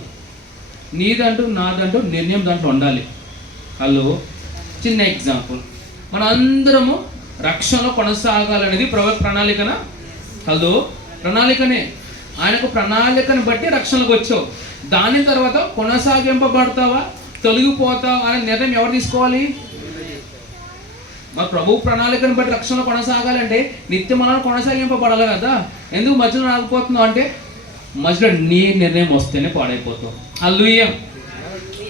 నీదంటూ నాదంటూ నిర్ణయం దాంట్లో ఉండాలి. హలో, చిన్న ఎగ్జాంపుల్, మన అందరము రక్షణలో కొనసాగాలనేది ప్రభు ప్రణాళికనా? హలో, ప్రణాళికనే. ఆయనకు ప్రణాళికను బట్టి రక్షణకు వచ్చావు. దాని తర్వాత కొనసాగింపబడతావా తొలగిపోతావా అనే నిర్ణయం ఎవరు తీసుకోవాలి? మరి ప్రభు ప్రణాళికను బట్టి రక్షణలో కొనసాగాలంటే నిత్యం మనం కొనసాగింపబడాలి కదా. ఎందుకు మధ్యలో ఆగిపోతున్నావు అంటే మధ్యలో నీ నిర్ణయం వస్తేనే పాడైపోతావు. హల్లెలూయా,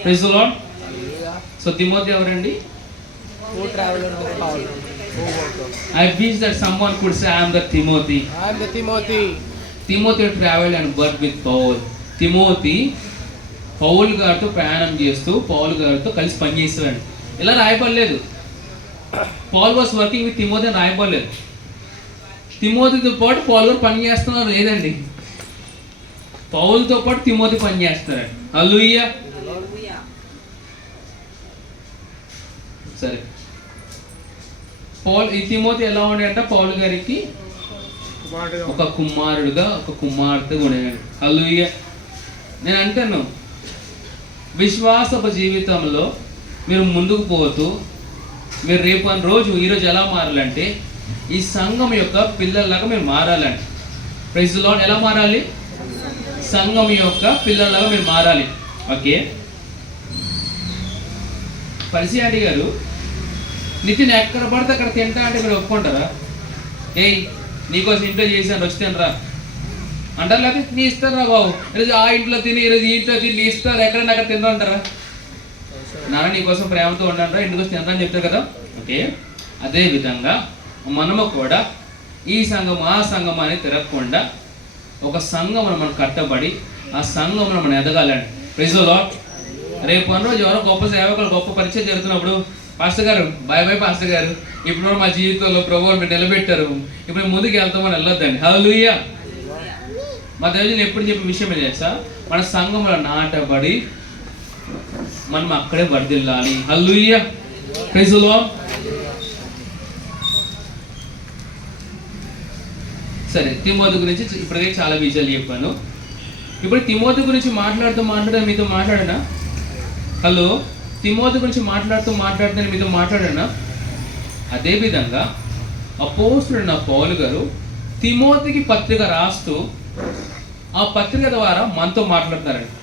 praise the Lord. So Timothy ఎవరండి? I wish that someone could say I am the Timothy. Timothy traveled and worked with Paul. Timothy Paul గారితో ప్రయాణం చేస్తూ పౌల్ గారితో కలిసి పనిచేసేవాడు. ఇలా రాయబడలేదు Paul was working with Timothy అని రాయబడలేదు. తిమోతితో పాటు పౌల్ గారు పని చేస్తున్నారు లేదండి, పౌల్తో పాటు తిమోతి పని చేస్తున్నాడు. హల్లెలూయా. సరే, ఈ తిమోతి ఎలా ఉండే అంటే పౌల్ గారికి ఒక కుమారుడుగా ఒక కుమార్తె ఉండేవాడు. హల్లెలూయా. నేను అంటాను, విశ్వాసపు జీవితంలో మీరు ముందుకు పోతూ మీరు రేపు అని రోజు ఈరోజు ఎలా మారాలంటే ఈ సంఘం యొక్క పిల్లల్లాగా మీరు మారాలండి. Praise the lord. ఎలా మారాలి? సంఘం యొక్క పిల్లల్లాగా మీరు మారాలి. ఓకే, పరిసయ్య గారు నితిన్ ఎక్కడ పడితే అక్కడ తింటా అంటే మీరు ఒప్పుకుంటారా? ఏయ్ నీకోసం ఇంట్లో చేశాను వచ్చి తినరా అంటారు, లేకపోతే నీ ఇస్తారా బాబు ఈరోజు ఆ ఇంట్లో తిని ఈరోజు ఈ ఇంట్లో తిని నీ ఇస్తారు ఎక్కడైనా అక్కడ తినరా అంటారా? నాన్న నీకోసం ప్రేమతో ఉండంటారా, ఇంటికోసం తినరా అని చెప్తారు కదా. ఓకే, అదే విధంగా మనము కూడా ఈ సంఘం ఆ సంఘం అని తిరగకుండా ఒక సంఘంలో మనం కట్టబడి ఆ సంఘంలో మనం ఎదగాలండి. Praise the lord. రేపు అన్న రోజు ఎవరో గొప్ప సేవకులు గొప్ప పరిచయం జరుగుతున్నప్పుడు, పాస్టర్ గారు బాయ్ బాయ్ పాస్టర్ గారు, ఇప్పుడు మా జీవితంలో ప్రభువుని మీరు నిలబెట్టారు, ఇప్పుడు ముందుకు వెళ్తామని వెళ్ళొద్దండి. హల్లెలూయా. మా దేవుని ఎప్పుడు చెప్పే విషయం ఏం చేస్తా, మన సంఘంలో నాటబడి మనం అక్కడే వర్ధిల్లాలి. హల్లెలూయా. Praise the Lord. సరే, తిమోతి గురించి ఇప్పటికే చాలా విషయాలు చెప్పాను. ఇప్పుడు తిమోతి గురించి మాట్లాడుతూ మీతో మాట్లాడానా? హలో, తిమోతి గురించి మాట్లాడుతూ మీతో మాట్లాడానా? అదేవిధంగా అపోస్తలుడైన పౌలు గారు తిమోతికి పత్రిక రాస్తూ ఆ పత్రిక ద్వారా మనతో మాట్లాడుతున్నారండి.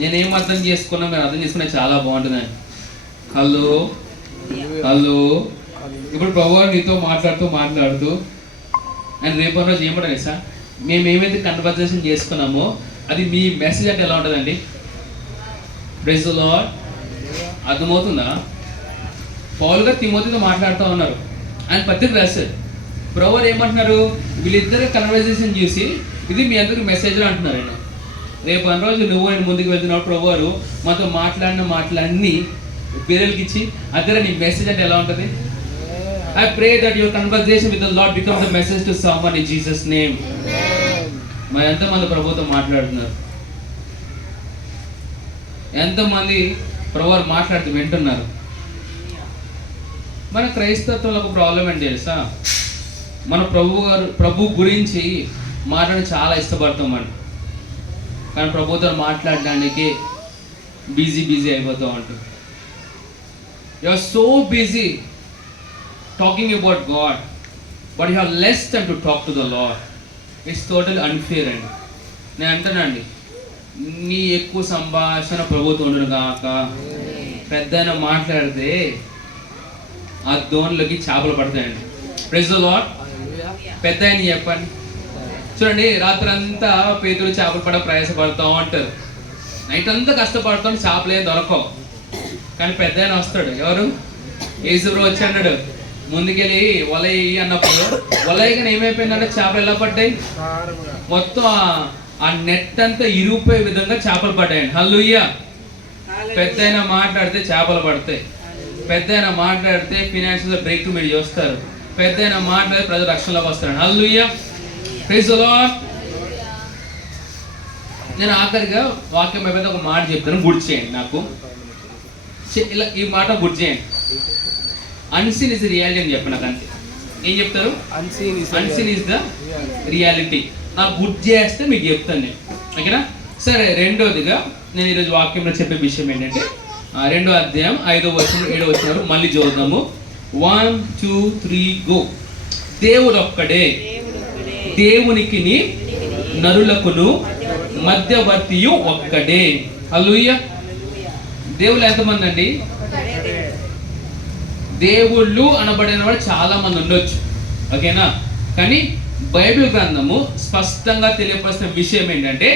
నేనేం అర్థం చేసుకున్నా మీరు అర్థం చేసుకున్నా చాలా బాగుంటుందండి. హలో హలో, ఇప్పుడు ప్రభువు నీతో మాట్లాడుతూ అండ్ రేపు రోజు ఏమంటారు సార్, మేము ఏమైతే కన్వర్జేషన్ చేసుకున్నామో అది మీ మెసేజ్ అంటే ఎలా ఉంటుందండి? Praise the Lord. అర్థమవుతుందా? పౌలు గారు తిమోతితో మాట్లాడుతూ ఉన్నారు, ఆయన పత్రిక రాశారు. ప్రభువు ఏమంటున్నారు, వీళ్ళిద్దరు కన్వర్జేషన్ చూసి ఇది మీ అందరికి మెసేజ్ అంటున్నారు. ఆయన రేపు అన్న రోజు నువ్వు ఆయన ముందుకు వెళ్తున్నప్పుడు ప్రభు గారు మాతో మాట్లాడిన పేరెలకి ఇచ్చి అదే నీ మెసేజ్ అంటే ఎలా ఉంటుంది? I pray that your conversation with the Lord becomes a message to someone in Jesus' name. మరి ఎంతమంది ప్రభుతో మాట్లాడుతున్నారు? ఎంతమంది ప్రభు మాట్లాడుతూ వింటున్నారు? మన క్రైస్తత్వంలో ఒక ప్రాబ్లం ఏంటి తెలుసా, మన ప్రభు గురించి మాట్లాడడం చాలా ఇష్టపడతామండి, కానీ ప్రభుతో మాట్లాడడానికి బిజీ అయిపోతూ ఉంటుంది. You are so busy talking about God, but you have less time to talk to the Lord. It's totally unfair అండి. నేను అంటానండి, నీ ఎక్కువ సంభాషణ ప్రభుతో ఉండను కాక పెద్ద మాట్లాడితే ఆ దోన్లోకి చేపలు పడతాయండి. Praise the Lord. పెద్ద ఆయన చెప్పండి. చూడండి, రాత్రి అంతా పేదలు చేపలు పడ ప్రయాసపడతాం అంటారు, నైట్ అంతా కష్టపడతాం, చేపలు ఏం దొరకవు. కానీ పెద్ద ఆయన వస్తాడు, ఎవరు? యేసుప్రభు వచ్చి అన్నాడు, ముందుకెళ్ళి వలయ్యి అన్నప్పుడు వలయ్యగానే ఏమైపోయిందంటే చేపలు ఎలా పడ్డాయి? మొత్తం ఆ నెట్ అంతా ఇరిగిపోయే విధంగా చేపలు పడ్డాయండి. హల్లెలూయా. పెద్ద అయినా మాట్లాడితే చేపలు పడతాయి, పెద్ద అయినా మాట్లాడితే ఫినాన్షియల్ బ్రేక్ మీరు చూస్తారు, పెద్ద అయినా మాట్లాడితే ప్రజలు రక్షణలోకి వస్తారు. హల్లెలూయా. Praise the Lord. నేను ఆఖరిగా వాక్యం అయిపోతే ఒక మాట చెప్తాను, గుర్తు చేయండి. నాకు ఇలా ఈ మాట గుర్తు చేయండి. అన్సీన్ ఇస్ రియాలిటీ అని చెప్పి నాకు అంతే. ఏం చెప్తారు? Unseen is the reality. నాకు గుర్తు చేస్తే మీకు చెప్తాను నేను, ఓకేనా? సరే, రెండోదిగా నేను ఈరోజు వాక్యంలో చెప్పే విషయం ఏంటంటే 2వ అధ్యాయం 5వ వచనం 7వ వచనం మళ్ళీ చూద్దాము. 1 2 3 గో. దేవుడు ఒక్కడే, దేవునికి నరులకును మధ్యవర్తియు ఒక్కడే. హల్లెలూయా. దేవుళ్ళు ఎంతమంది అండి? దేవుళ్ళు అనబడిన వాడు చాలా మంది ఉండొచ్చు, ఓకేనా? కానీ బైబిల్ గ్రంథము స్పష్టంగా తెలియపరిచిన విషయం ఏంటంటే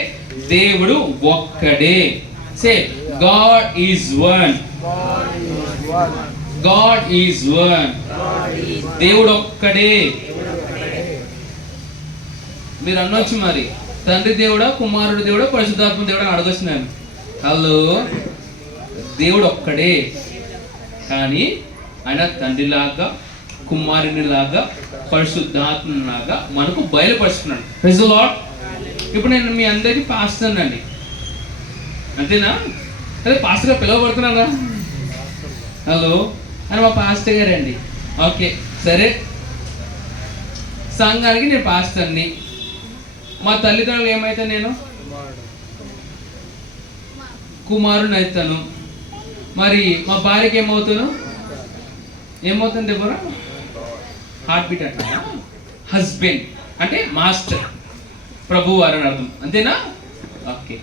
దేవుడు ఒక్కడే. Say God is one. God is one. దేవుడు ఒక్కడే. మీరు అనొచ్చు, మరి తండ్రి దేవుడా, కుమారుడు దేవుడా, పరిశుద్ధాత్మ దేవుడా అని అడగొచ్చినాను. హలో, దేవుడు ఒక్కడే, కానీ ఆయన తండ్రిలాగా, కుమారునిలాగా, పరిశుద్ధాత్మలాగా మనకు బయలుపరుచుకున్నాడు. Praise the Lord. ఇప్పుడు నేను మీ అందరికీ పాస్టర్ అండి, అంతేనా? అదే పాస్టర్గా పిలువబడుతున్నారా? హలో అని మా పాస్టర్ గారు అండి. ఓకే, సరే. సంఘానికి నేను పాస్టర్ని. మా తల్లిదండ్రులు ఏమైతే నేను కుమారుని అవుతాను. మరి మా భార్యకి ఏమవుతుంది ఎవరు? హార్ట్ బీట్ అంటే హస్బెండ్ అంటే మాస్టర్, ప్రభు వారు అని అర్థం, అంతేనా? ఓకే.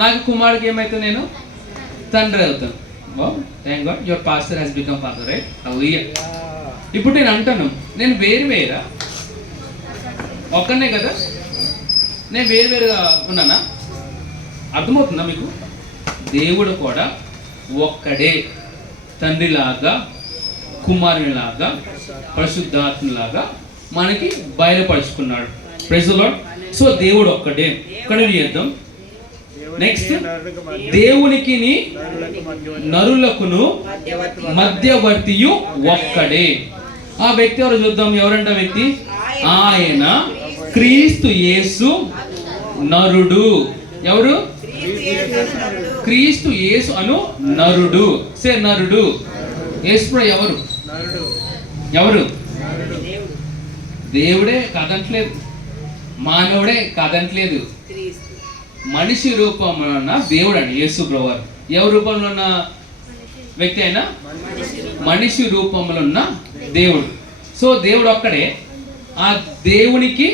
నాకు కుమారుడికి ఏమైతే నేను తండ్రి అవుతాను. Thank God your pastor has become father, right? హల్లెలూయా. ఇప్పుడు నేను అంటాను, నేను వేరువేరా? ఒక్కనే కదా, నేను వేరువేరుగా ఉన్నానా? అర్థమవుతుందా మీకు? దేవుడు కూడా ఒక్కడే. తండ్రిలాగా, కుమారునిలాగా, పరిశుద్ధాత్మలాగా మనకి బయలుపరుచుకున్నాడు. Praise the Lord. సో దేవుడు ఒక్కడే. కంటిన్యూ చేద్దాం. నెక్స్ట్, దేవునికి నరులకును మధ్యవర్తియు ఒక్కడే. ఆ వ్యక్తి ఎవరు చూద్దాం. ఎవరంట వ్యక్తి? ఆయన క్రీస్తు యేసు నరుడు. ఎవరు? క్రీస్తు యేసు అను నరుడు. సే నరుడు. యేసు ఎవరు? ఎవరు? దేవుడే కాదంటలేదు, మానవుడే కాదంటలేదు. మనిషి రూపంలో ఉన్న దేవుడు అండి యేసు ప్రభువు. ఎవరి రూపంలో ఉన్న వ్యక్తి అయినా మనిషి రూపంలో ఉన్న దేవుడు. సో దేవుడు ఒక్కడే. ఆ దేవునికి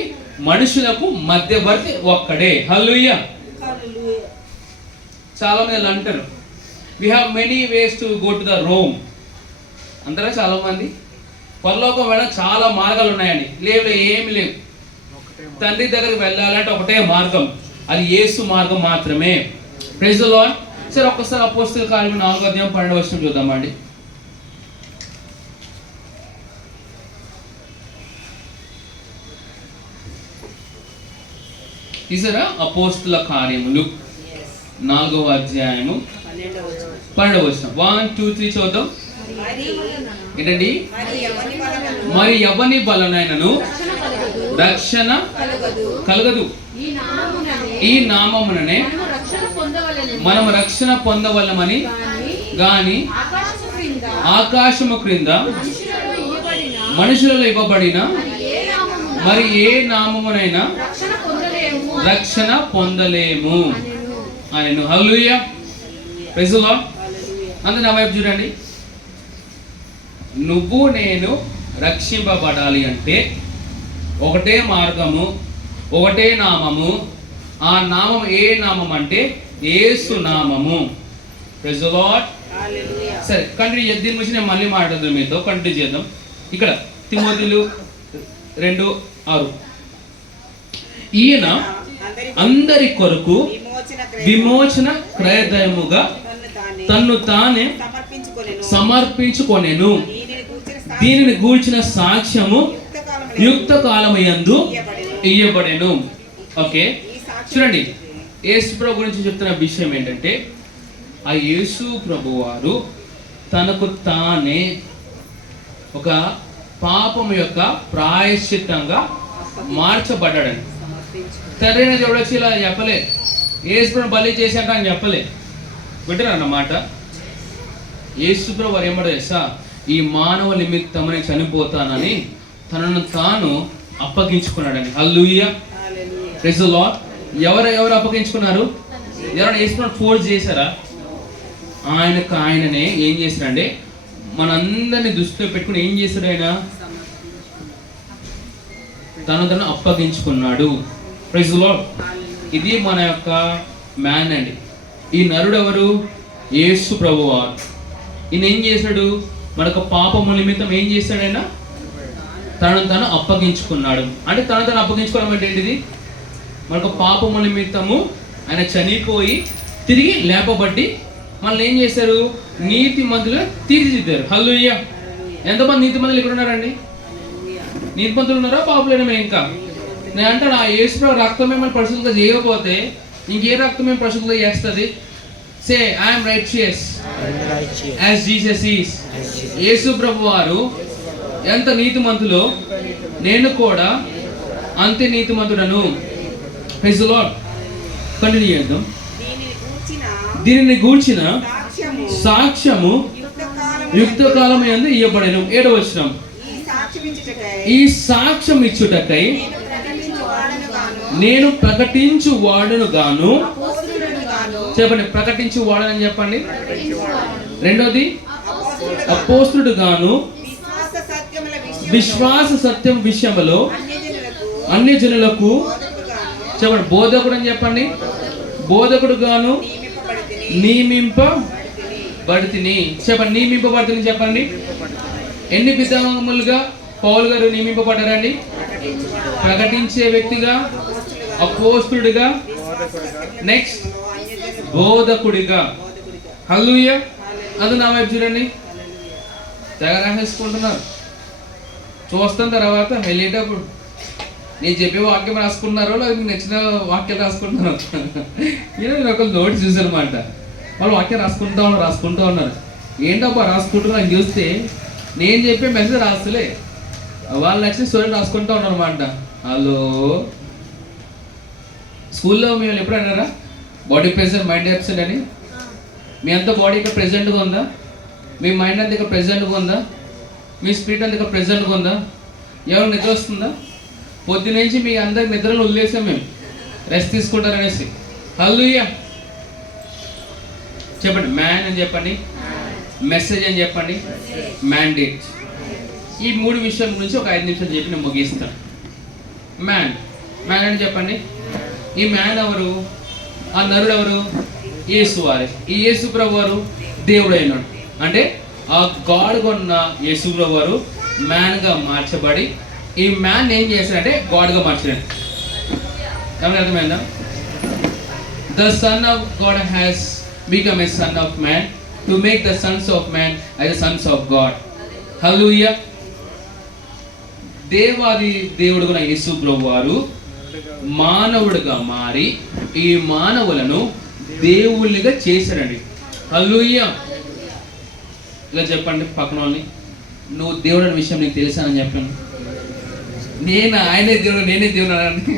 మనుషులకు మధ్యవర్తి ఒక్కడే. హల్లెలూయా. చాలా మంది అంటారు, we have many ways to go to the Rome. అంటారా చాలా మంది? పరలోకం వెళ్ళడానికి చాలా మార్గాలు ఉన్నాయండి. లేవు, ఏమి లేవు. తండ్రి దగ్గరికి వెళ్ళాలంటే ఒకటే మార్గం, అది యేసు మార్గం మాత్రమే. Praise the Lord. సరే, ఒక్కసారి అపోస్తలుల కార్యములు 4వ అధ్యాయం 12వ వచనం చూద్దామండి. తీసారా? అపోస్తలుల కార్యములు 4వ అధ్యాయము 12వ వచనం. 1, 2, 3 చూద్దాం. ఏంటండి? మరి ఎవని వలనైనను రక్షణ కలగదు. ఈ నామముననే మనము రక్షణ పొందవలమని గాని ఆకాశము క్రింద మనుషులలో ఇవ్వబడిన మరి ఏ నామమునైనా రక్షణ పొందలేము ఆయన. హల్లెలూయా. Praise the Lord. అందరూ నా వైపు చూడండి. నువ్వు నేను రక్షింపబడాలి అంటే ఒకటే మార్గము, ఒకటే నామము. ఆ నామం ఏ నామం అంటే యేసు నామము. Praise the Lord. సరే, కంటిన్యూ. దీని గురించి నేను మళ్ళీ మాట్లాడదాం మీతో. కంటిన్యూ చేద్దాం. ఇక్కడ తిమోతిలు 2:6. ఈయన అందరి కొరకు విమోచన క్రయదయముగా తన్ను తానే సమర్పించుకొనెను. దీనిని గూర్చిన సాక్ష్యము యుక్త కాలమయందు ఇయ్యబడెను. ఓకే, చూడండి. యేసు ప్రభు గురించి చెప్తున్న విషయం ఏంటంటే, ఆ యేసు ప్రభు వారు తనకు తానే ఒక పాపం యొక్క ప్రాయశ్చిత్తంగా మార్చబడ్డాడని. సరైన దేవుడు వచ్చి ఇలా చెప్పలే, యేసు ప్రభు బలి చేశాక అని చెప్పలే. వింటారు అన్నమాట. యేసు ప్రభు వారు ఏమన్నా తెలుసా? ఈ మానవ నిమిత్తమని చనిపోతానని తనను తాను అప్పగించుకున్నాడని. హల్లెలూయా. Praise the Lord. ఎవరు అప్పగించుకున్నారు? ఎవరైనా యేసు ప్రభు ఫోర్స్ చేశారా? ఆయననే ఏం చేశాడంటే మనందరినీ దృష్టిలో పెట్టుకుని ఏం చేశాడు? ఆయన తను అప్పగించుకున్నాడు. Praise the Lord. ఇది మన యొక్క మ్యాన్ అండి. ఈ నరుడు ఎవరు? యేసు ప్రభువారు. ఈయన ఏం చేశాడు? మనకు పాపము నిమిత్తం ఏం చేశాడు? ఆయన తను అప్పగించుకున్నాడు. అంటే తను అప్పగించుకోవడం అంటే ఏంటిది? మనకు పాపము నిమిత్తము ఆయన చనిపోయి తిరిగి లేపబట్టి మనల్ని ఏం చేశారు? నీతి మంతులుగా తీర్చిదిద్దారు. హల్లెలూయా. ఎంతమంది నీతి మంతులు ఇక్కడ ఉన్నారండి? నీతి మంతులు ఉన్నారా? పాపులేనమే. ఇంకా నేను అంటాను, ఆ యేసు ప్రభు రక్తమే మనం పరిశుద్ధంగా చేయకపోతే ఇంకే రక్తం మేము పరిశుద్ధంగా చేస్తుంది? Say I'm righteous as Jesus is. Yesu ప్రభు వారు ఎంత నీతిమంతులో నేను కూడా అంతే నీతిమంతుడను. Praise the Lord. కంటిన్యూ చేద్దాం. దీనిని గూర్చిన సాక్ష్యము యుక్త కాలం యందు ఇయ్యబడెను. 7వ వచనం. ఈ సాక్ష్యం ఇచ్చుటకై నేను ప్రకటించు వాడును గాను. చెప్పండి, ప్రకటించు వాడని చెప్పండి. రెండోది అపోస్తలుడు గాను విశ్వాస సత్యం విషయంలో అన్య జనులకు. చెప్పండి, బోధకుడు అని చెప్పండి. బోధకుడు గాను నియమింపబడితిని. చెప్పండి, నియమింపబడితిని చెప్పండి. ఎన్ని విధములుగా పౌలు గారు నియమింపబడ్డారండి? ప్రకటించే వ్యక్తిగా, అపోస్తలుడిగా, నెక్స్ట్ బోధకుడిగా. హల్లెలూయా. అది నా వైపు చూడండి. తెగ రాసేసుకుంటున్నారు. చూస్తాం తర్వాత వెళ్ళేటప్పుడు నేను చెప్పే వాక్యం రాసుకుంటున్నారో లేదా మీకు నచ్చిన వాక్యాలు రాసుకుంటున్నారు. నేను ఒక నోట్ చూసాను అనమాట. వాళ్ళు వాక్యం రాసుకుంటూ ఉన్నారు. ఏంటబ్బా రాసుకుంటున్నారు అని చూస్తే నేను చెప్పే మెసేజ్ రాస్తలే, వాళ్ళు నచ్చిన స్టోరీ రాసుకుంటూ ఉన్నారు అనమాట. హలో, స్కూల్లో మేము ఎప్పుడు అన్నారా బాడీ ప్రెసెంట్ మైండ్ అబ్సెంట్ అని? మీ అంతా బాడీ ఇక్కడ ప్రెసెంట్గా ఉందా? మీ మైండ్ అంతా ఇక్కడ ప్రెసెంట్గా ఉందా? మీ స్పిరిట్ అంతా ఇక్కడ ప్రెసెంట్గా ఉందా? ఎవరు నిద్ర వస్తుందా? పొద్దు నుంచి మీ అందరికి నిద్రలు వదిలేసాం మేము, రెస్ట్ తీసుకుంటారనేసి. హల్లెలూయా చెప్పండి. మ్యాన్ అని చెప్పండి, మెసేజ్ అని చెప్పండి, మ్యాండేట్. ఈ 3 విషయాల గురించి ఒక 5 నిమిషాలు చెప్పి నేను ముగిస్తాను. మ్యాన్ అని చెప్పండి. ఈ మ్యాన్ ఎవరు? ఆ నరుడు ఎవరు? యేసు వారే. ఈ యేసు ప్రభు వారు దేవుడు అయినాడు. అంటే ఆ గాడ్ కొన్న యేసు ప్రభు వారు మ్యాన్గా మార్చబడి ఈ మ్యాన్ ఏం చేశాడంటే గాడ్గా మార్చాడు. కాబట్టి అర్థమైందా? The son of God has become a son of man to make the sons of man as the sons of God. హల్లెలూయా. దేవాది దేవుడు కూడా యేసు ప్రభు వారు మానవుడిగా మారి ఈ మానవులను దేవుళ్ళుగా చేశాడండి. హల్లెలూయా. ఇలా చెప్పండి పక్కన వాళ్ళని, నువ్వు దేవుడు అనే విషయం నీకు తెలుసానని చెప్పండి. ఆయనే దేవుడు, నేనే దేవుడు అని.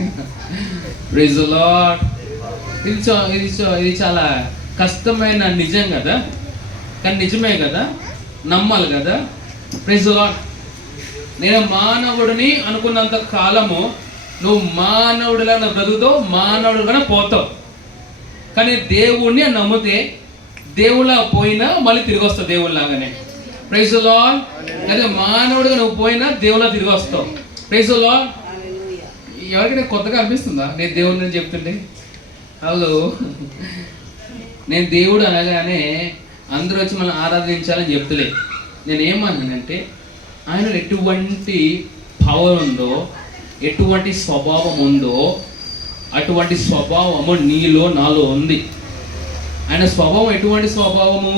Praise the Lord. ఇది చాలా కష్టమైన నిజం కదా, కానీ నిజమే కదా, నమ్మాలి కదా. Praise the Lord. నేను మానవుడిని అనుకున్నంత కాలము నువ్వు మానవుడిలా బ్రతుకుతావు, మానవుడిగానే పోతావు. కానీ దేవుడిని నమ్మితే దేవుళ్ళ పోయినా మళ్ళీ తిరిగి వస్తావు దేవుళ్ళలాగానే. Praise the lord. అదే మానవుడిగా నువ్వు పోయినా దేవుళ్ళ తిరిగి వస్తావు. Praise the Lord. ఎవరికైనా కొత్తగా అనిపిస్తుందా నేను దేవుడిని చెప్తుంటే? హలో, నేను దేవుడు అనగానే అందరూ వచ్చి మనం ఆరాధించాలని చెప్తలే. నేను ఏమన్నానంటే ఆయనలో ఎటువంటి పవర్ ఉందో, ఎటువంటి స్వభావం ఉందో అటువంటి స్వభావము నీలో నాలో ఉంది. ఆయన స్వభావం ఎటువంటి స్వభావము?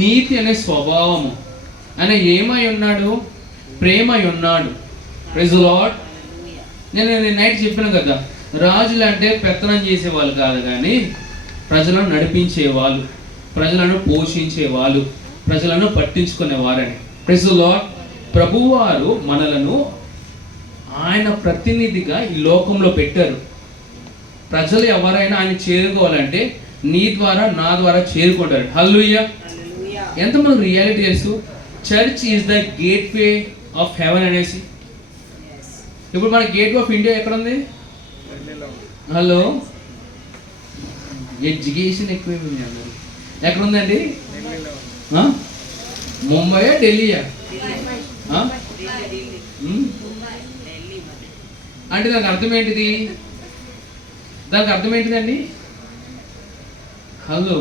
నీతి అనే స్వభావము. ఆయన ఏమై ఉన్నాడు? ప్రేమై ఉన్నాడు. Praise the Lord. నేను నైట్ చెప్పాను కదా, రాజులు అంటే పెత్తనం చేసేవాళ్ళు కాదు, కానీ ప్రజలను నడిపించేవాళ్ళు, ప్రజలను పోషించేవాళ్ళు, ప్రజలను పట్టించుకునేవారని. Praise the Lord. ప్రభువారు మనలను ఆయన ప్రతినిధిగా ఈ లోకంలో పెట్టారు. ప్రజలు ఎవరైనా ఆయన చేరుకోవాలంటే నీ ద్వారా నా ద్వారా చేరుకుంటారు. హల్లెలూయా. ఎంతమంది రియాలిటీ తెలుసు? Church is the gate way of haven అనేసి. ఇప్పుడు మన గేట్ వే ఆఫ్ ఇండియా ఎక్కడ ఉంది? హలో, ఎడ్యుకేషన్ ఎక్కువ ఎక్కడ ఉందండి? ముంబయా ఢిల్లీయా? అంటే దానికి అర్థం ఏంటిది? దానికి అర్థం ఏంటిదండి? Hello,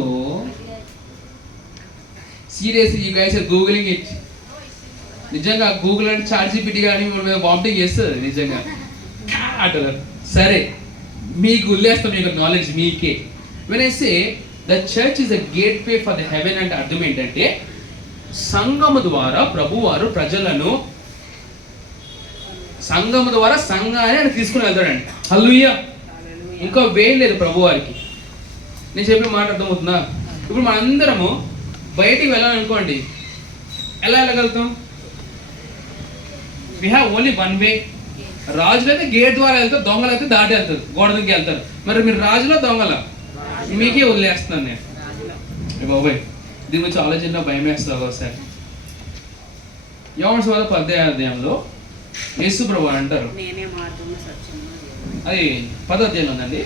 seriously you guys are googling it. నిజంగా గూగుల్ అంటే ChatGPT కానీ మన వామిటింగ్ చేస్తుంది నిజంగా అంటారు. సరే, మీకు వదిలేస్తాం, మీకు నాలెడ్జ్ మీకే. When I say the church is the gate way for the heaven అంటే అర్థం ఏంటంటే సంఘము ద్వారా ప్రభువారు ప్రజలను సంఘము ద్వారా సంఘాన్ని ఆయన తీసుకుని వెళ్తాడండి. హల్లెలూయా. ఇంకో వే లేదు ప్రభువారికి. నేను చెప్పిన మాట అర్థమవుతుందా? ఇప్పుడు మనందరము బయటికి వెళ్ళాలనుకోండి, ఎలా వెళ్ళగలుగుతాం? We have only one way. రాజులు అయితే గేట్ ద్వారా వెళ్తారు, దొంగలు అయితే దాటి వెళ్తారు, గోడ దగ్గర వెళ్తారు. మరి మీరు రాజులో దొంగల? మీకే వదిలేస్తున్నాను నేను. బాబాయ్, దీని గురించి ఆలోచన భయం వేస్తుంది ఒకసారి. యోహాను సువార్త 10వ అధ్యాయంలో యేసు ప్రభు అంటారు, అది 10వ అధ్యాయంలో ఉందండి,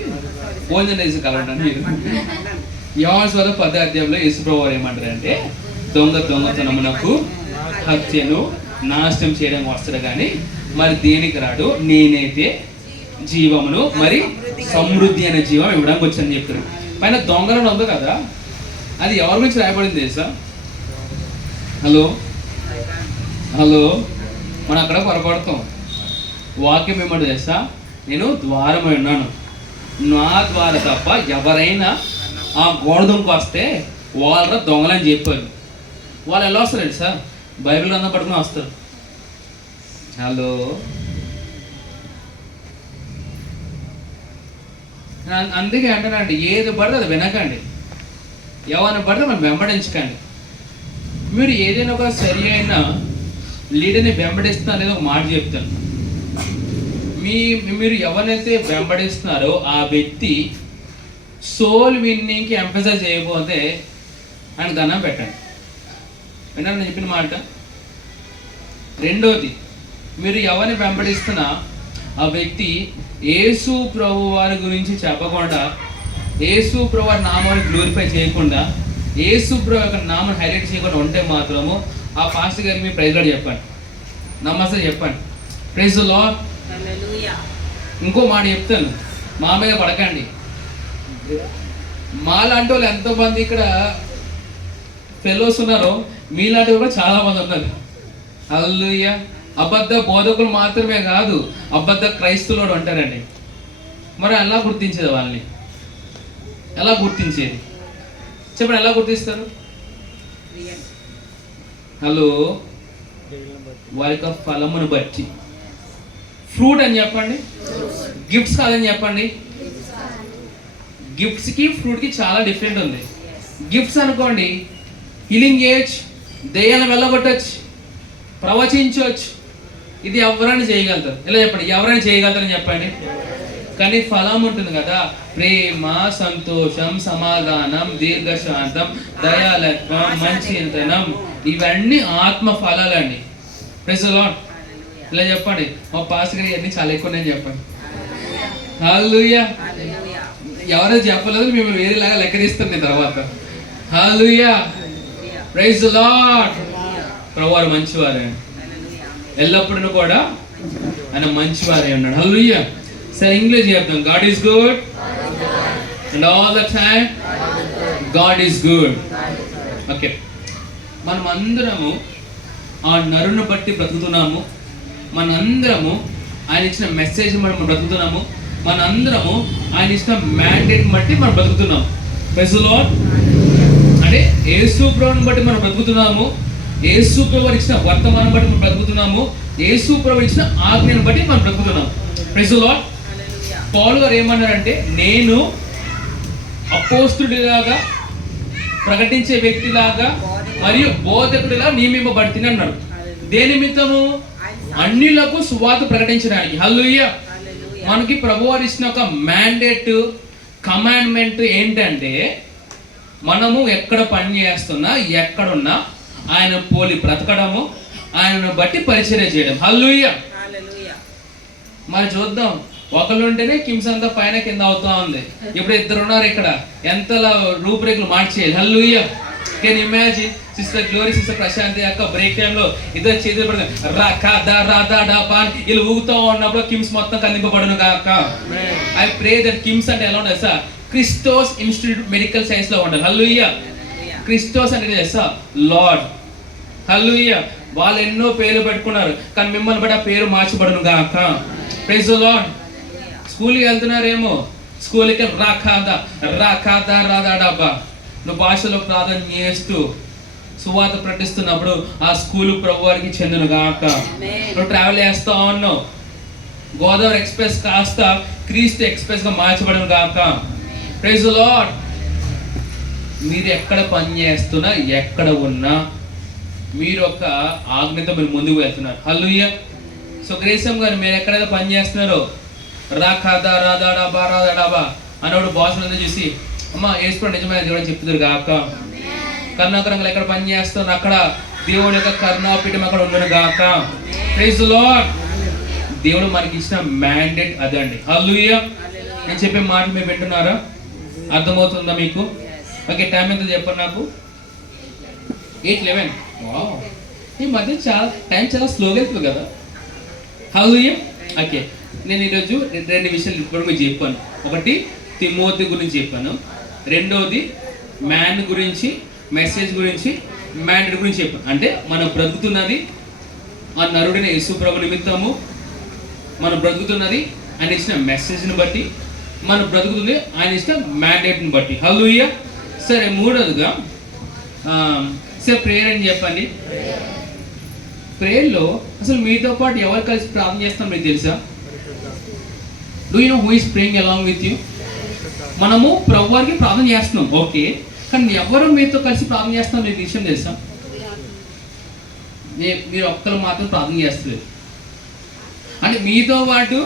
భోజనం చేసి కలవడానికి. యోహాను సువార్త 10వ అధ్యాయంలో యేసు ప్రభు వారు ఏమంటారంటే, దొంగతనమునకు హత్యను నాశనం చేయడానికి వస్తాడు కానీ మరి దేనికి రాడు, నేనైతే జీవమును మరి సమృద్ధి అనే జీవం ఇవ్వడానికి వచ్చాను చెప్తారు. పైన దొంగలను ఉంది కదా, అది ఎవరి గురించి రాయబడింది తెలుసా? హలో హలో, మనం అక్కడ పొరపడతాం. వాక్యం ఏమంటే తెలుసా? నేను ద్వారమై ఉన్నాను, నా ద్వారా తప్ప ఎవరైనా ఆ గోడ దొంగకు వస్తే వాళ్ళ దొంగలని చెప్పారు. వాళ్ళు ఎలా వస్తారు తెలుసా? బైబిల్ గ్రంథం పట్టుకుని వస్తారు. హలో, అందుకే అంటానండి, ఏది పడితే అది వినకండి, ఎవరిని పడితే మనం వెంబడించకండి. మీరు ఏదైనా ఒక సరి అయిన లీడర్ని వెంబడిస్తున్నా అనేది ఒక మాట చెప్తాను. మీరు ఎవరినైతే వెంబడిస్తున్నారో ఆ వ్యక్తి సోల్ విన్నింగ్కి ఎంఫసైజ్ చేయకపోతే ఆయన దండం పెట్టండి. విన్నాను నేను చెప్పిన మాట. రెండోది, మీరు ఎవరిని వెంబడిస్తున్నా ఆ వ్యక్తి యేసు ప్రభు వారి గురించి చెప్పకుండా, యేసు ప్రభు వారి నామాన్ని గ్లోరిఫై చేయకుండా, యేసు ప్రభు యొక్క నామాన్ని హైలైట్ చేయకుండా ఉంటే మాత్రము ఆ పాస్టర్ గారికి మీ ప్రైజ్ లార్డ్ చెప్పండి, నమస్తే చెప్పండి, ప్రైజ్ ది లార్డ్. ఇంకో మాట చెప్తాను, మా మీద పడకండి. మాలాంటి వాళ్ళు ఎంతోమంది ఇక్కడ ఫెలోస్ ఉన్నారో మీలాంటి కూడా చాలా మంది ఉన్నారు. హల్లెలూయా. అబద్ధ బోధకులు మాత్రమే కాదు, అబద్ధ క్రైస్తవులు అంటారండి. మరి ఎలా గుర్తించేది వాళ్ళని? ఎలా గుర్తించేది చెప్పండి, ఎలా గుర్తిస్తారు? హలో, వారి యొక్క ఫలమును బట్టి. ఫ్రూట్ అని చెప్పండి, గిఫ్ట్స్ కాదని చెప్పండి. గిఫ్ట్స్కి ఫ్రూట్కి చాలా డిఫరెంట్ ఉంది. గిఫ్ట్స్ అనుకోండి, హీలింగ్ చేయొచ్చు, దెయ్యాలను వెళ్ళగొట్టచ్చు, ప్రవచించవచ్చు, ఇది ఎవరైనా చేయగలుగుతారు. ఇలా చెప్పండి, ఎవరైనా చేయగలుగుతారని చెప్పండి. కానీ ఫలం ఉంటుంది కదా, ప్రేమ, సంతోషం, సమాధానం, దీర్ఘశాంతం, దయాలత్వం, మంచితనం, ఇవన్నీ ఆత్మ ఫలాలండి. Praise the Lord. ఇలా చెప్పండి, మా పాస్టర్ గారు ఇవన్నీ చాలా ఎక్కువ నేను చెప్పండి. హల్లెలూయా. ఎవరైనా చెప్పలేదు, మేము వేరేలాగా లెక్కదిస్తాం నేను తర్వాత. హల్లెలూయా. Praise the Lord. ప్రభువారు మంచివారే, ఎల్లప్పుడూ కూడా ఆయన మంచివారే ఉన్నాడు. హల్లెలూయా. సరే, ఇంగ్లీష్ చెప్తాం. God is good and all the time God is good. Okay, మనం అందరము ఆ నరుని బట్టి బ్రతుకుతున్నాము. మనందరము ఆయన ఇచ్చిన మెసేజ్ మనం బ్రతుకుతున్నాము. మనందరము ఆయన ఇచ్చిన మ్యాండేట్ బట్టి మనం బ్రతుకుతున్నాము. Praise the lord. అంటే యేసు ప్రభువుని బట్టి మనం బ్రతుకుతున్నాము. యేసు ప్రభు ఇచ్చిన వర్తమానం బట్టి మనం బ్రతుకుతున్నాము. యేసు ప్రభు ఇచ్చిన ఆజ్ఞను బట్టి మనం బ్రతుకుతున్నాము. Praise the Lord. పౌలు గారు ఏమన్నారంటే, నేను అపోస్తుడిలాగా, ప్రకటించే వ్యక్తిలాగా మరియు బోధకుడిలా నియమింపబడుతుంది అన్నాడు. దేని నిమిత్తము? అన్యులకు సువార్త ప్రకటించడానికి. హల్లెలూయా. మనకి ప్రభువారు ఇచ్చిన ఒక మ్యాండేట్, కమాండ్మెంట్ ఏంటంటే, మనము ఎక్కడ పని చేస్తున్నా, ఎక్కడున్నా ఆయన పోలి బ్రతకడము, ఆయనను బట్టి పరిచర్య చేయడం. హల్లెలూయా. మరి చూద్దాం, ఒకళ్ళు ఉంటేనే కిమ్స్ అంతా పైన కింద అవుతా ఉంది. ఇప్పుడు ఇద్దరు ఉన్నారు ఇక్కడ, ఎంతలా రూపురేఖలు మార్చేయాలి. హల్లెలూయా. Can imagine sister Glory, sister Prashanti యొక్క బ్రేక్ టైంలో ఇద్దరు చేతులు పడుతుంది, వీళ్ళు ఊగుతూ ఉన్నప్పుడు కిమ్స్ మొత్తం కందింపబడును కాక. ఐ ప్రే దట్ కిమ్స్ అంటే ఎలా ఉంటుంది sir? Christos institute medical science లో ఉండాలి. హల్లెలూయా. క్రిస్టోస్ అంటే సార్ లార్డ్. హల్లెలూయా. వాళ్ళు ఎన్నో పేర్లు పెట్టుకున్నారు, కానీ మిమ్మల్ని బట్టి ఆ పేరు మార్చబడును గాక. Praise the Lord. స్కూల్కి వెళ్తున్నారేమో, స్కూల్కి రాదా నువ్వు భాషలో ప్రార్థన చేస్తూ సువార్త ప్రకటిస్తున్నప్పుడు ఆ స్కూల్ ప్రభువారికి చెందును గాక. నువ్వు ట్రావెల్ చేస్తా ఉన్నావు, గోదావరి ఎక్స్ప్రెస్ కాస్త క్రీస్తు ఎక్స్ప్రెస్ గా మార్చబడును గాక. Praise the Lord. మీరు ఎక్కడ పని చేస్తున్నా, ఎక్కడ ఉన్నా మీరు ఒక ఆజ్ఞతో మీరు ముందుకు వెళ్తున్నారు. హల్లెలూయా. సో గ్రేసమ్ గారు, మీరు ఎక్కడైతే పని చేస్తున్నారో రాదాడా అన్నప్పుడు బాస్ అందరూ చూసి, అమ్మ యేసు నిజమైన దేవుడు చెప్తున్నారు గాక. కరుణాకరంగా ఎక్కడ పని చేస్తున్నారు, అక్కడ దేవుడి యొక్క కరుణాపీఠం అక్కడ ఉండను గాక. Praise the Lord. దేవుడు మనకి ఇచ్చిన మ్యాండేట్ అదండి. హల్లెలూయా. నేను చెప్పే మాట మీరు వింటున్నారా? అర్థమవుతుందా మీకు? ఓకే, టైం ఎంత చెప్పండి నాకు? 8:11. ఈ మధ్య టైం చాలా స్లోగా వెళ్తుంది కదా. హల్లెలూయా. ఓకే, నేను ఈరోజు రెండు విషయాలు ఇప్పుడు మీకు చెప్పాను. ఒకటి తిమోతి గురించి చెప్పాను, రెండోది మ్యాన్ గురించి, మెసేజ్ గురించి, మ్యాండేట్ గురించి చెప్పాను. అంటే మనం బ్రతుకుతున్నది ఆ నరుడిని యేసు ప్రభు నిమిత్తము, మనం బ్రతుకుతున్నది ఆయన ఇచ్చిన మెసేజ్ని బట్టి, మనం బ్రతుకుతుంది ఆయన ఇచ్చిన మ్యాండేట్ని బట్టి. హల్లెలూయా. సరే, మూడోదిగా సరే ప్రేయర్ అని చెప్పండి. ప్రేయర్లో అసలు మీతో పాటు ఎవరు కలిసి ప్రార్థన చేస్తాం మీకు తెలుసా? Do you know who is praying along with you? మనము ప్రభువారికి ప్రార్థన చేస్తున్నాం, ఓకే, కానీ ఎవరు మీతో కలిసి ప్రార్థన చేస్తాం మీకు విషయం తెలుసా? మీరు ఒక్కరు మాత్రం ప్రార్థన చేస్తలేదు. అంటే మీతో పాటు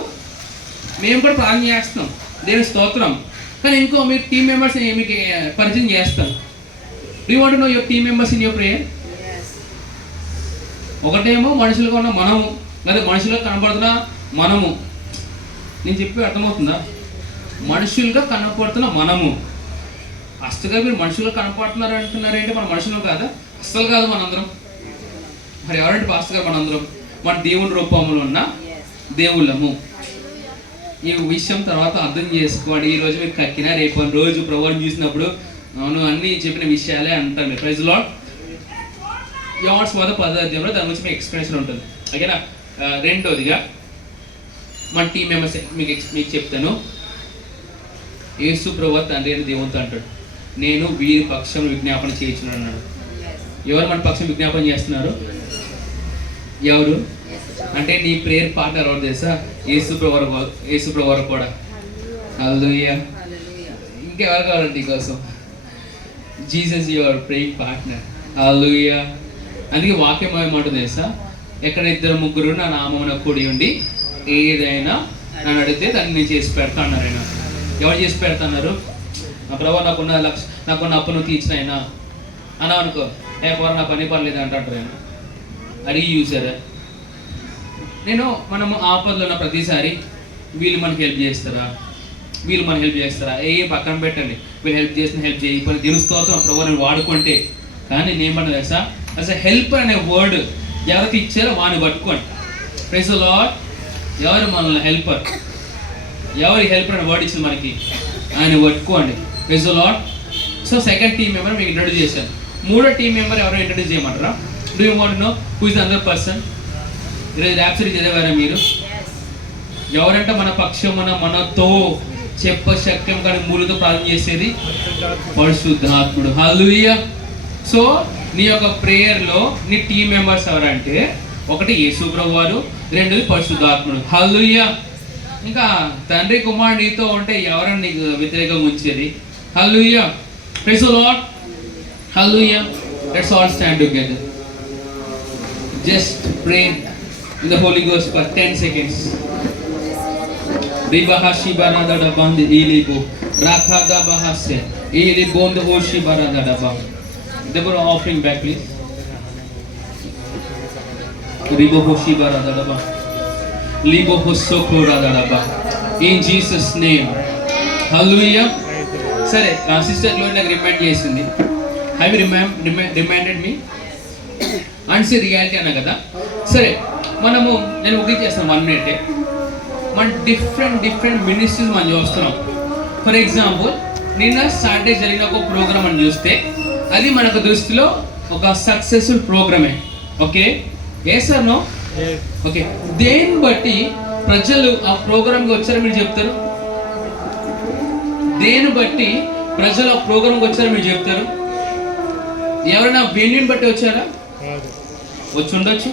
మేము కూడా ప్రార్థన చేస్తాం, దేవుని స్తోత్రం, కానీ ఇంకో మీరు టీమ్ మెంబర్స్ మీకు పరిచయం చేస్తాం. Do you want to no your team members in your prayer? ఒకటేమో మనుషులుగా ఉన్న మనము, లేదా మనుషులుగా కనపడుతున్న మనము. నేను చెప్పి అర్థమవుతుందా? మనుషులుగా కనపడుతున్న మనము. అస్తుగా మీరు మనుషులుగా కనపడుతున్నారు అంటున్నారంటే మన మనుషులు కాదా? అస్సలు కాదు మనందరం. మరి ఎవరంటే పాస్టర్ గారు? మనందరం మన దేవుని రూపంలో ఉన్న దేవుళ్ళము. ఈ విషయం తర్వాత అర్థం చేసుకోండి. ఈరోజు మీరు కక్కినా రేపు రోజు ప్రభువుని చూసినప్పుడు అవును అన్నీ చెప్పిన విషయాలే అంటారు మీరు. Praise lord. యాడ్స్ వద పదార్థంలో దాని గురించి మీకు ఎక్స్ప్లెనేషన్ ఉంటుంది. ఓకేనా? రెండోదిగా మన టీం మెంబర్స్ మీకు చెప్తాను. యేసు ప్రభువు తండ్రి అని దేవునితో అంటాడు, నేను వీరి పక్షం విజ్ఞాపన చేయించున్నాను అన్నాడు. ఎవరు మన పక్షం విజ్ఞాపన చేస్తున్నారు? ఎవరు అంటే నీ ప్రేయర్ పార్ట్నర్ ఎవరు తెలుసా? యేసు ప్రభువు కూడా. హల్లెలూయా. ఇంకెవరు కావాలండి నీకోసం? Jesus your praying partner. హల్లెలూయా. అందుకే వాక్యం ఏమంటుంది తెలుసా? ఎక్కడ ఇద్దరు ముగ్గురు నా నామమున కూడి ఉండి ఏదైనా నన్ను అడిగితే దాన్ని నేను చేసి పెడతా అన్నారు ఆయన. ఎవరు చేసి పెడతాన్నారు? నా ప్రభావ నాకున్న అప్పు నువ్వు తీర్చిన అయినా అన్నా అనుకో, ఎవరు నా పని లేదు అంటారు ఆయన. అడిగి చూసారా? మనము ఆపదలో ఉన్న ప్రతిసారి వీళ్ళు మనకి హెల్ప్ చేస్తారా, వీళ్ళు మనకి హెల్ప్ చేస్తారా? పక్కన పెట్టండి. వీళ్ళు హెల్ప్ చేసిన హెల్ప్ చేయకపోతే దేవుని స్తోత్రం ప్రభు నేను వాడుకుంటే. కానీ నేనేమన్నా తెలుసా? అసలు హెల్ప్ అనే వర్డ్ ఎవరికి ఇచ్చారో వాడిని పట్టుకోండి. Praise the Lord. ఎవరు మనల్ని హెల్పర్? ఎవరి హెల్పర్ అనే వర్డ్ ఇచ్చింది మనకి? ఆయన పట్టుకోండి. Praise the Lord. So second team member మీకు ఇంట్రొడ్యూస్ చేశాను. మూడో టీమ్ మెంబర్ ఎవరో ఇంట్రొడ్యూస్ చేయమంటారా? Do you want to know who is the other person? ఈరోజు ర్యాప్చరీ చదివారా మీరు? ఎవరంటే మన పక్షమున మనతో చెప్పశక్యం కానీ మూలతో ప్రార్థన చేసేది పరిశుద్ధాత్ముడు. హల్లెలూయా. సో నీ యొక్క ప్రేయర్లో నీ టీమ్ మెంబర్స్ ఎవరంటే ఒకటి యేసు ప్రభువారు, రెండోది పరిశుద్ధాత్ముడు. హల్లెలూయా. ఇంకా తండ్రి కుమారుడు నీతో ఉంటే ఎవరన్నా నీకు వ్యతిరేకంగా ఉంచేది? హల్లెలూయా. Praise the Lord. హల్లెలూయా. Let's all stand together. Just pray in the Holy Ghost for 10 seconds. Ribahashi barada da band ilibo rakada bahase ilibond hoshi barada da band. They were offering back please. Ribo hoshi barada da band. Libo hosoko barada da band. In Jesus name. Hallelujah. Sare sister Glory నాకు remind చేసింది. Have you reminded me? అంటే reality అన్నా కదా. సరే నేను ముగించేస్తాను 1 minute. మన different ministries మనం చూస్తున్నాం. ఫర్ ఎగ్జాంపుల్ నిన్న సాటర్డే జరిగిన ఒక ప్రోగ్రామ్ అని చూస్తే అది మనకు దృష్టిలో ఒక సక్సెస్ఫుల్ ప్రోగ్రామే. ఓకే, ఏ సార్ నో? ఓకే, దేన్ని బట్టి ప్రజలు ఆ ప్రోగ్రామ్కి వచ్చారో మీరు చెప్తారు? దేన్ని బట్టి ప్రజలు ఆ ప్రోగ్రామ్కి వచ్చారో మీరు చెప్తారు? ఎవరైనా వెన్యూని బట్టి వచ్చారా? వచ్చి ఉండొచ్చు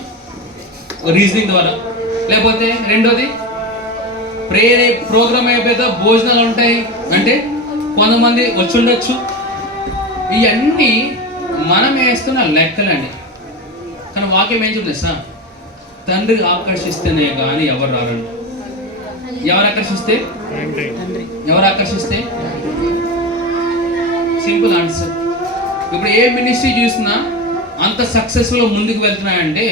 రీజనింగ్ ద్వారా. లేకపోతే రెండోది ప్రేయర్ ప్రోగ్రామ్ అయిపోతే భోజనాలు ఉంటాయి అంటే కొంతమంది వచ్చి ఉండొచ్చు. ఇవన్నీ మనం వేస్తున్న లెక్కలండి. కానీ వాక్యం ఏం చెప్తుంది సార్? తండ్రి ఆకర్షిస్తేనే కానీ ఎవరు రారండి. ఎవరు ఆకర్షిస్తే సింపుల్ ఆన్సర్. ఇప్పుడు ఏ మినిస్ట్రీ చూసినా అంత సక్సెస్ఫుల్గా ముందుకు వెళ్తున్నాయంటే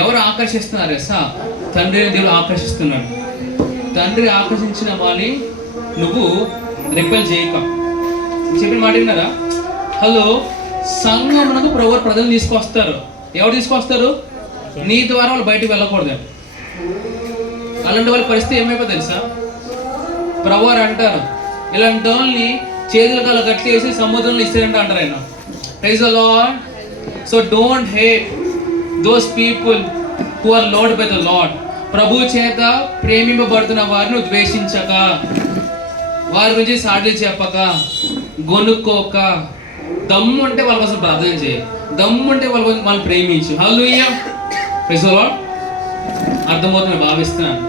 ఎవరు ఆకర్షిస్తున్నారు సార్? తండ్రి దేవుడు ఆకర్షిస్తున్నాడు. తండ్రి ఆకర్షించిన వాళ్ళని నువ్వు రిపెల్ చేయక. చెప్పిన మాట విన్నారా? హలో, సంఘమునకు ప్రజలు తీసుకొస్తారు. ఎవరు తీసుకొస్తారు? నీ ద్వారా వాళ్ళు బయటకు వెళ్ళకూడదు. అలాంటి వాళ్ళ పరిస్థితి ఏమైపోతుంది తెలుసా? ప్రభువారు అంటారు ఇలాంటి వాళ్ళని చేతులు కాళ్ళు కట్టేసి సముద్రంలో ఇస్తారంట అంటారు ఆయన. Praise the Lord. So don't hate those people who are loved by the Lord. ప్రభు చేత ప్రేమింపబడుతున్న వారిని ద్వేషించక, వారి గురించి సాటిలు చెప్పక, గొనుక్కోక, దమ్ము అంటే వాళ్ళ కోసం ప్రార్థన చేయి, దమ్ము అంటే వాళ్ళ కోసం వాళ్ళు ప్రేమించు. హల్లెలూయా. Praise the Lord. అర్థమవుతుందని భావిస్తున్నాను.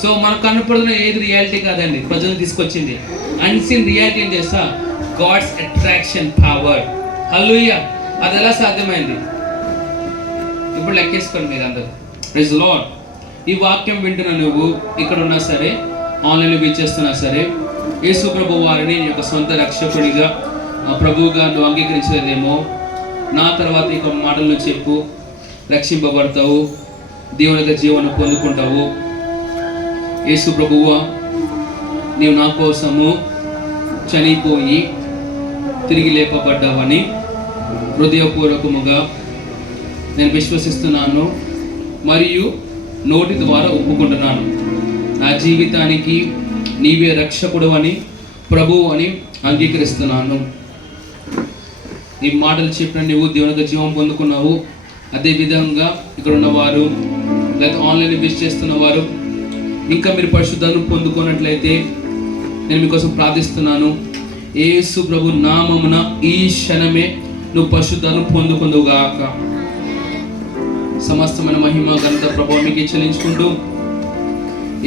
సో మనకు కనపడుతున్న ఏది రియాలిటీ కాదండి, ప్రజలు తీసుకొచ్చింది. అన్సీన్ రియాలిటీ ఏం చేస్తా, గాడ్స్ అట్రాక్షన్ పవర్. హల్లెలూయా. అది ఎలా సాధ్యమైంది ఇప్పుడు లెక్కేసుకోండి మీరు అందరూ. Praise the Lord. ఈ వాక్యం వింటున్న నువ్వు ఇక్కడ ఉన్నా సరే, ఆన్లైన్లో విచ్చేస్తున్నా సరే, యేసు ప్రభు వారిని నీ యొక్క సొంత రక్షకుడిగా ప్రభువుగా నువ్వు అంగీకరించలేదేమో, నా తర్వాత ఇక మాటలు చెప్పు, రక్షింపబడతావు, దేవుని యొక్క జీవనం పొందుకుంటావు. యేసు ప్రభువా, నీవు నా కోసము చనిపోయి తిరిగి లేపబడ్డావని హృదయపూర్వకముగా నేను విశ్వసిస్తున్నాను మరియు నోటి ద్వారా ఒప్పుకుంటున్నాను. నా జీవితానికి నీవే రక్షకుడు అని, ప్రభువు అని అంగీకరిస్తున్నాను. ఈ మాటలు చెప్పిన నువ్వు దేవునికి జీవం పొందుకున్నావు. అదేవిధంగా ఇక్కడ ఉన్నవారు లేదా ఆన్లైన్ విజిట్ చేస్తున్న వారు ఇంకా మీరు పరిశుద్ధాన్ని పొందుకున్నట్లయితే నేను మీకోసం ప్రార్థిస్తున్నాను. యేసు ప్రభు నామమున ఈ క్షణమే నువ్వు పరిశుద్ధాన్ని పొందుకుందువుగాక. సమస్తమైన మహిమ ఘనత ప్రభావం మీకు చెల్లించుకుంటూ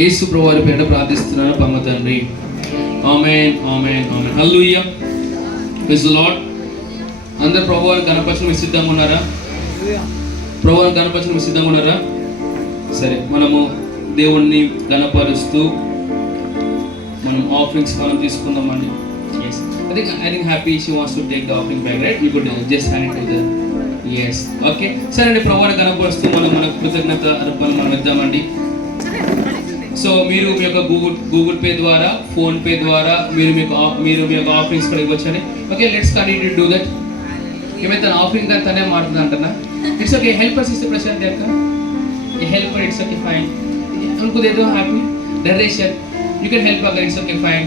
యేసు ప్రభు వారి పేరిట ప్రార్థిస్తున్నాను పరమ తండ్రి. ఆమేన్, ఆమేన్, ఆమేన్. హల్లెలూయా. Praise the Lord. అందరు ప్రభు వారి గణపరచడం మీకు సిద్ధంగా ఉన్నారా? ప్రభు వారి గణపరచడం మీకు సిద్ధంగా ఉన్నారా? సరే, మనము దేవుణ్ణి గణపరుస్తూ మనం ఆఫరింగ్స్ మనం తీసుకుందామండి. Yes, I think happy she wants to take the offering back, right? You could just hand it to the yes. Okay, సరే అండి. ప్రభువుని గణపరుస్తూ మనం మన కృతజ్ఞత అర్పణలు మనం ఇద్దామండి. సో మీరు మీ యొక్క గూగుల్ పే ద్వారా, ఫోన్ పే ద్వారా మీరు మీ యొక్క ఆఫరింగ్స్ కూడా ఇవ్వచ్చండి. Okay, let's continue to do that. ఏమైతే ఆఫరింగ్ కానీ తనే మారుతుంది అంటున్నా. It's okay. హెల్ప్ అస్ ఇస్తే ప్రశాంత్ యొక్క హెల్ప్, ఇట్స్ ఓకే, ఫైన్. उनको दे दो हैप्पी डरेशन. यू कैन हेल्प अगर इट्स ओके फाइन.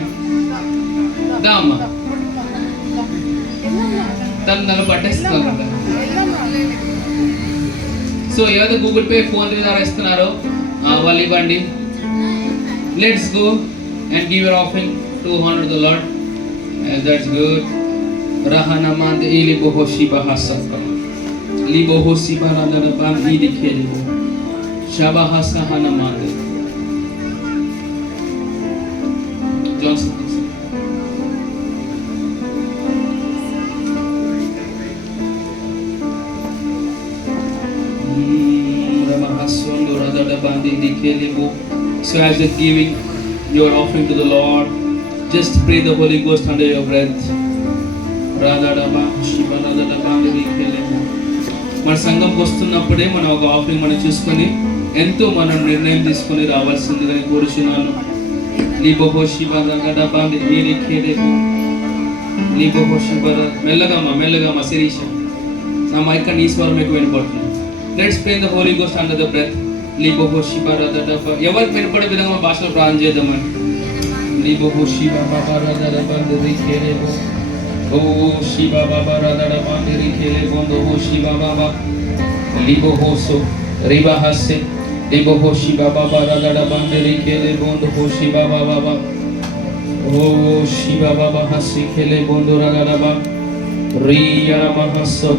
दाम तब नल పట్టేస్తున్నారు కదా. సో ఏదైతే గూగుల్ పే, ఫోన్ పే ద్వారా ఇస్తున్నారో వాళ్ళు ఇవ్వండి. Let's go and give your offering to honour the lord. That's good. Rahana మంద ఇలి బోహోషి బహాసక లి బోహోసి బరాదర బాం ఇడి ఖేలి షబహాస హనమాద Johnson. So as you're giving your offering to the Lord, just pray the Holy Ghost under your breath. మన సంఘంకి వస్తున్నప్పుడే మనం ఒక offering మనం చూసుకొని ఎంతో మనం నిర్ణయం తీసుకొని రావాల్సిందిగా కోరుచున్నాను. మెల్లగా మా శిరీష నా మైక్ నీ స్వరం ఎక్కువ వినపడుతుంది. Let's pray the Holy Ghost under the breath. ఎవరికి వినపడే విధంగా భాషలో ప్రార్థన చేద్దామని. ఓ శివ బాబా రాధడ పాండిరి ఖేలే బొందో ఓ శివ బాబా లిబో హోసో రిబా హస్సే లిబో హో శివ బాబా రాధడ పాండిరి ఖేలే బొందో ఓ శివ బాబా ఓ శివ బాబా హస్సే ఖేలే బొందో రాధడ బా రియా మహస్సో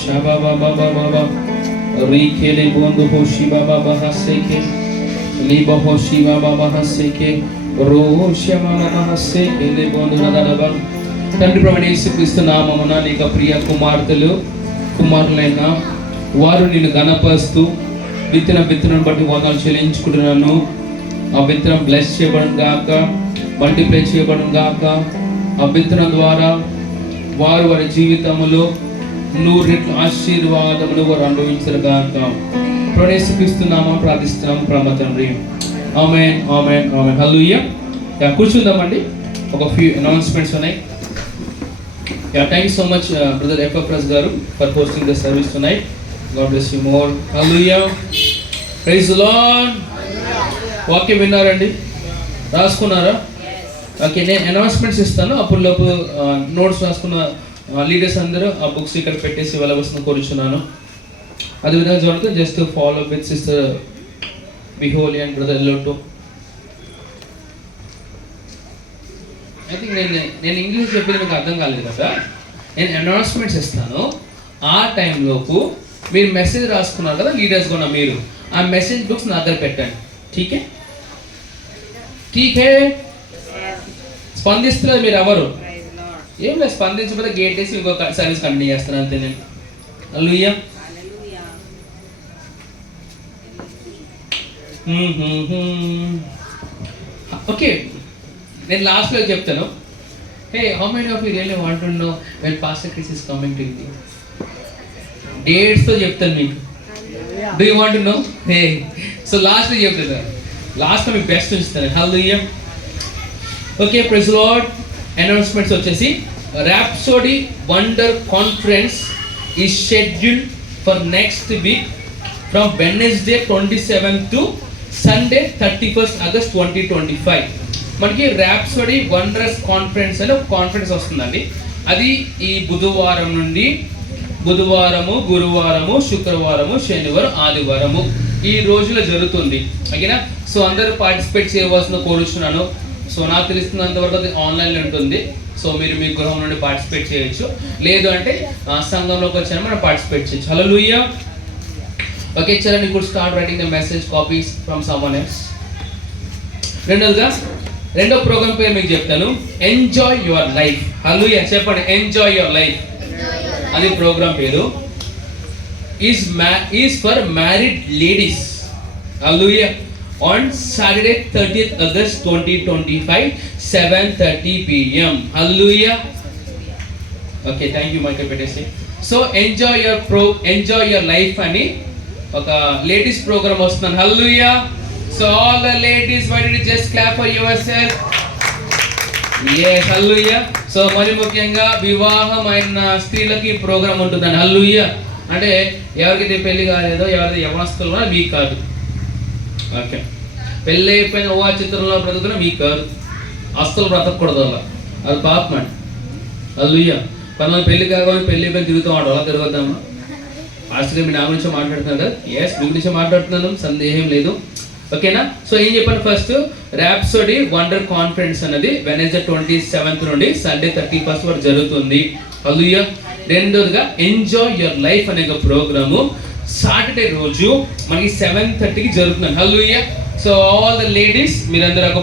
శివ బాబా బాబా రి ఖేలే బొందో ఓ శివ బాబా హస్సే కే లిబో హో శివ బాబా హస్సే కే రో శివ బాబా హస్సే ఖేలే బొందో రాధడ బా. తండ్రి ప్రభువైన యేసుక్రీస్తు నామమున నీకు ప్రియ కుమారులైన వారు నిన్ను గణపరుస్తూ విత్తనం బట్టి వందనాలు చెల్లించుకుంటున్నాను. ఆ విత్తనం బ్లెస్ చేయబడం గాక, మల్టిప్లై చేయబడం గాక. ఆ విత్తనం ద్వారా వారి జీవితంలో 100 రెట్ల ఆశీర్వాదములు వారు అనుభవించరు గాక. ప్రభువైన యేసుక్రీస్తు నామమున ప్రార్థిస్తున్నాం పరమ తండ్రి. ఆమేన్, ఆమేన్, ఆమేన్. హల్లెలూయా. కూర్చుందామండి. ఒక ఫ్యూ అనౌన్స్మెంట్స్ ఉన్నాయి. Yeah, thank you so much, Brother Epaphras garu, for hosting the service tonight. God bless you more. Hallelujah. Praise the Lord. వాక్యం విన్నారండి? రాసుకున్నారా? ఓకే, నేను అనౌన్స్మెంట్స్ ఇస్తాను. అప్పుడు లోపు నోట్స్ రాసుకున్న లీడర్స్ అందరూ ఆ బుక్స్ ఇక్కడ పెట్టేసి వెళ్ళవలసిన కోరుచున్నాను. అదేవిధంగా జరుగుతుంది. జస్ట్ ఫాలో విత్ సిస్టర్ బిహోలి అండ్ బ్రదర్ ఎల్లోటో. ఐ థింక్ నేను ఇంగ్లీష్ చెప్పేది మీకు అర్థం కాలేదు కదా. నేను అనౌన్స్మెంట్స్ ఇస్తాను. ఆ టైంలోపు మీరు మెసేజ్ రాసుకున్నారు కదా లీడర్స్ కూడా, మీరు ఆ మెసేజ్ బుక్స్ నా దగ్గర పెట్టండి. ఠీకే ఠీకే. స్పందిస్తున్నారు మీరు ఎవరు? ఏం లేదు, స్పందించకపోతే గేట్ వేసి ఇంకొక సర్వీస్ కంటిన్యూ చేస్తాను అంతే నేను. హల్లెలూయా. ఓకే, నేను లాస్ట్లో చెప్తాను. Hey, how many of you really want to know when pastor Chris is coming to India? డేట్స్తో చెప్తాను మీకు. Do you want to know? Hey, so లాస్ట్లో చెప్తాను, లాస్ట్లో మీకు బెస్ట్ ఉంచుతాను. హల్లెలూయా. Okay, praise the Lord. Announcements వచ్చేసి Rhapsody wonder conference is scheduled for next week from Wednesday 27 to Sunday 31 August 2025. మనకి ర్యాప్సోడీ వండరస్ కాన్ఫరెన్స్ అని ఒక కాన్ఫరెన్స్ వస్తుందండి. అది ఈ బుధవారం నుండి బుధవారము, గురువారము, శుక్రవారము, శనివారం, ఆదివారము ఈ రోజులో జరుగుతుంది. ఓకేనా? సో అందరూ పార్టిసిపేట్ చేయవలసిన కోరుచున్నాను. సో నాకు తెలిసినంత వరకు అది ఆన్లైన్లో ఉంటుంది. సో మీరు మీ గృహం నుండి పార్టిసిపేట్ చేయొచ్చు, లేదు అంటే సంఘంలోకి వచ్చాను మనం పార్టిసిపేట్ చేయొచ్చు. హల్లెలూయా. Okay, Charan, you could start writing the message copies from someone else. రెండో ప్రోగ్రామ్ పేరు మీకు చెప్తాను, ఎంజాయ్ యువర్ లైఫ్. హల్లెలూయా చెప్పండి, ఎంజాయ్ యువర్ లైఫ్ అది ప్రోగ్రామ్ పేరు. Is for married ladies. హల్లెలూయా. On Saturday 30th August 2025 7:30 p.m. Hallelujah. Okay, thank you Michael Petese. So enjoy your life ani oka ladies program vastundandi. Hallelujah. So all the ladies, why did you just clap for yourself? Yes, hallelujah. So మరి ముఖ్యంగా వివాహమైన స్త్రీలకి programme ఉంటుందండి. హల్లెలూయా. అంటే ఎవరికైతే పెళ్లి కాలేదో, ఎవరైతే యవనస్తులు మీకు కాదు. ఓకే, పెళ్ళి అయిపోయిన ఊహా చిత్రంలో బ్రతుకున్న మీకు కాదు, అస్సలు బ్రతకూడదు అలా, అది పాపం అండి. హల్లెలూయా. కొంతమంది పెళ్లి కావాలి, పెళ్లి అయిపోయి తిరుగుతూ ఉంటాం, అలా తిరుగుతాము. ఫాస్ట్గా మీ నా గురించి మాట్లాడుతున్నారు కదా? ఎస్, మీ గురించి మాట్లాడుతున్నాను, సందేహం లేదు. ఓకేనా? సో ఏం చెప్పాను, ఫస్ట్ ర్యాప్సోడీ వండర్ కాన్ఫరెన్స్ అనేది వెడ్నెస్డే 27th నుండి సండే 31st వరకు జరుగుతుంది. హల్లెలూయా. రెండోదిగా ఎంజాయ్ యువర్ లైఫ్ అనే ఒక ప్రోగ్రాము సాటర్డే రోజు మనకి 7:30కి జరుగుతుంది. హల్లెలూయా. సో ఆల్ ద లేడీస్ మీరందరూ ఒక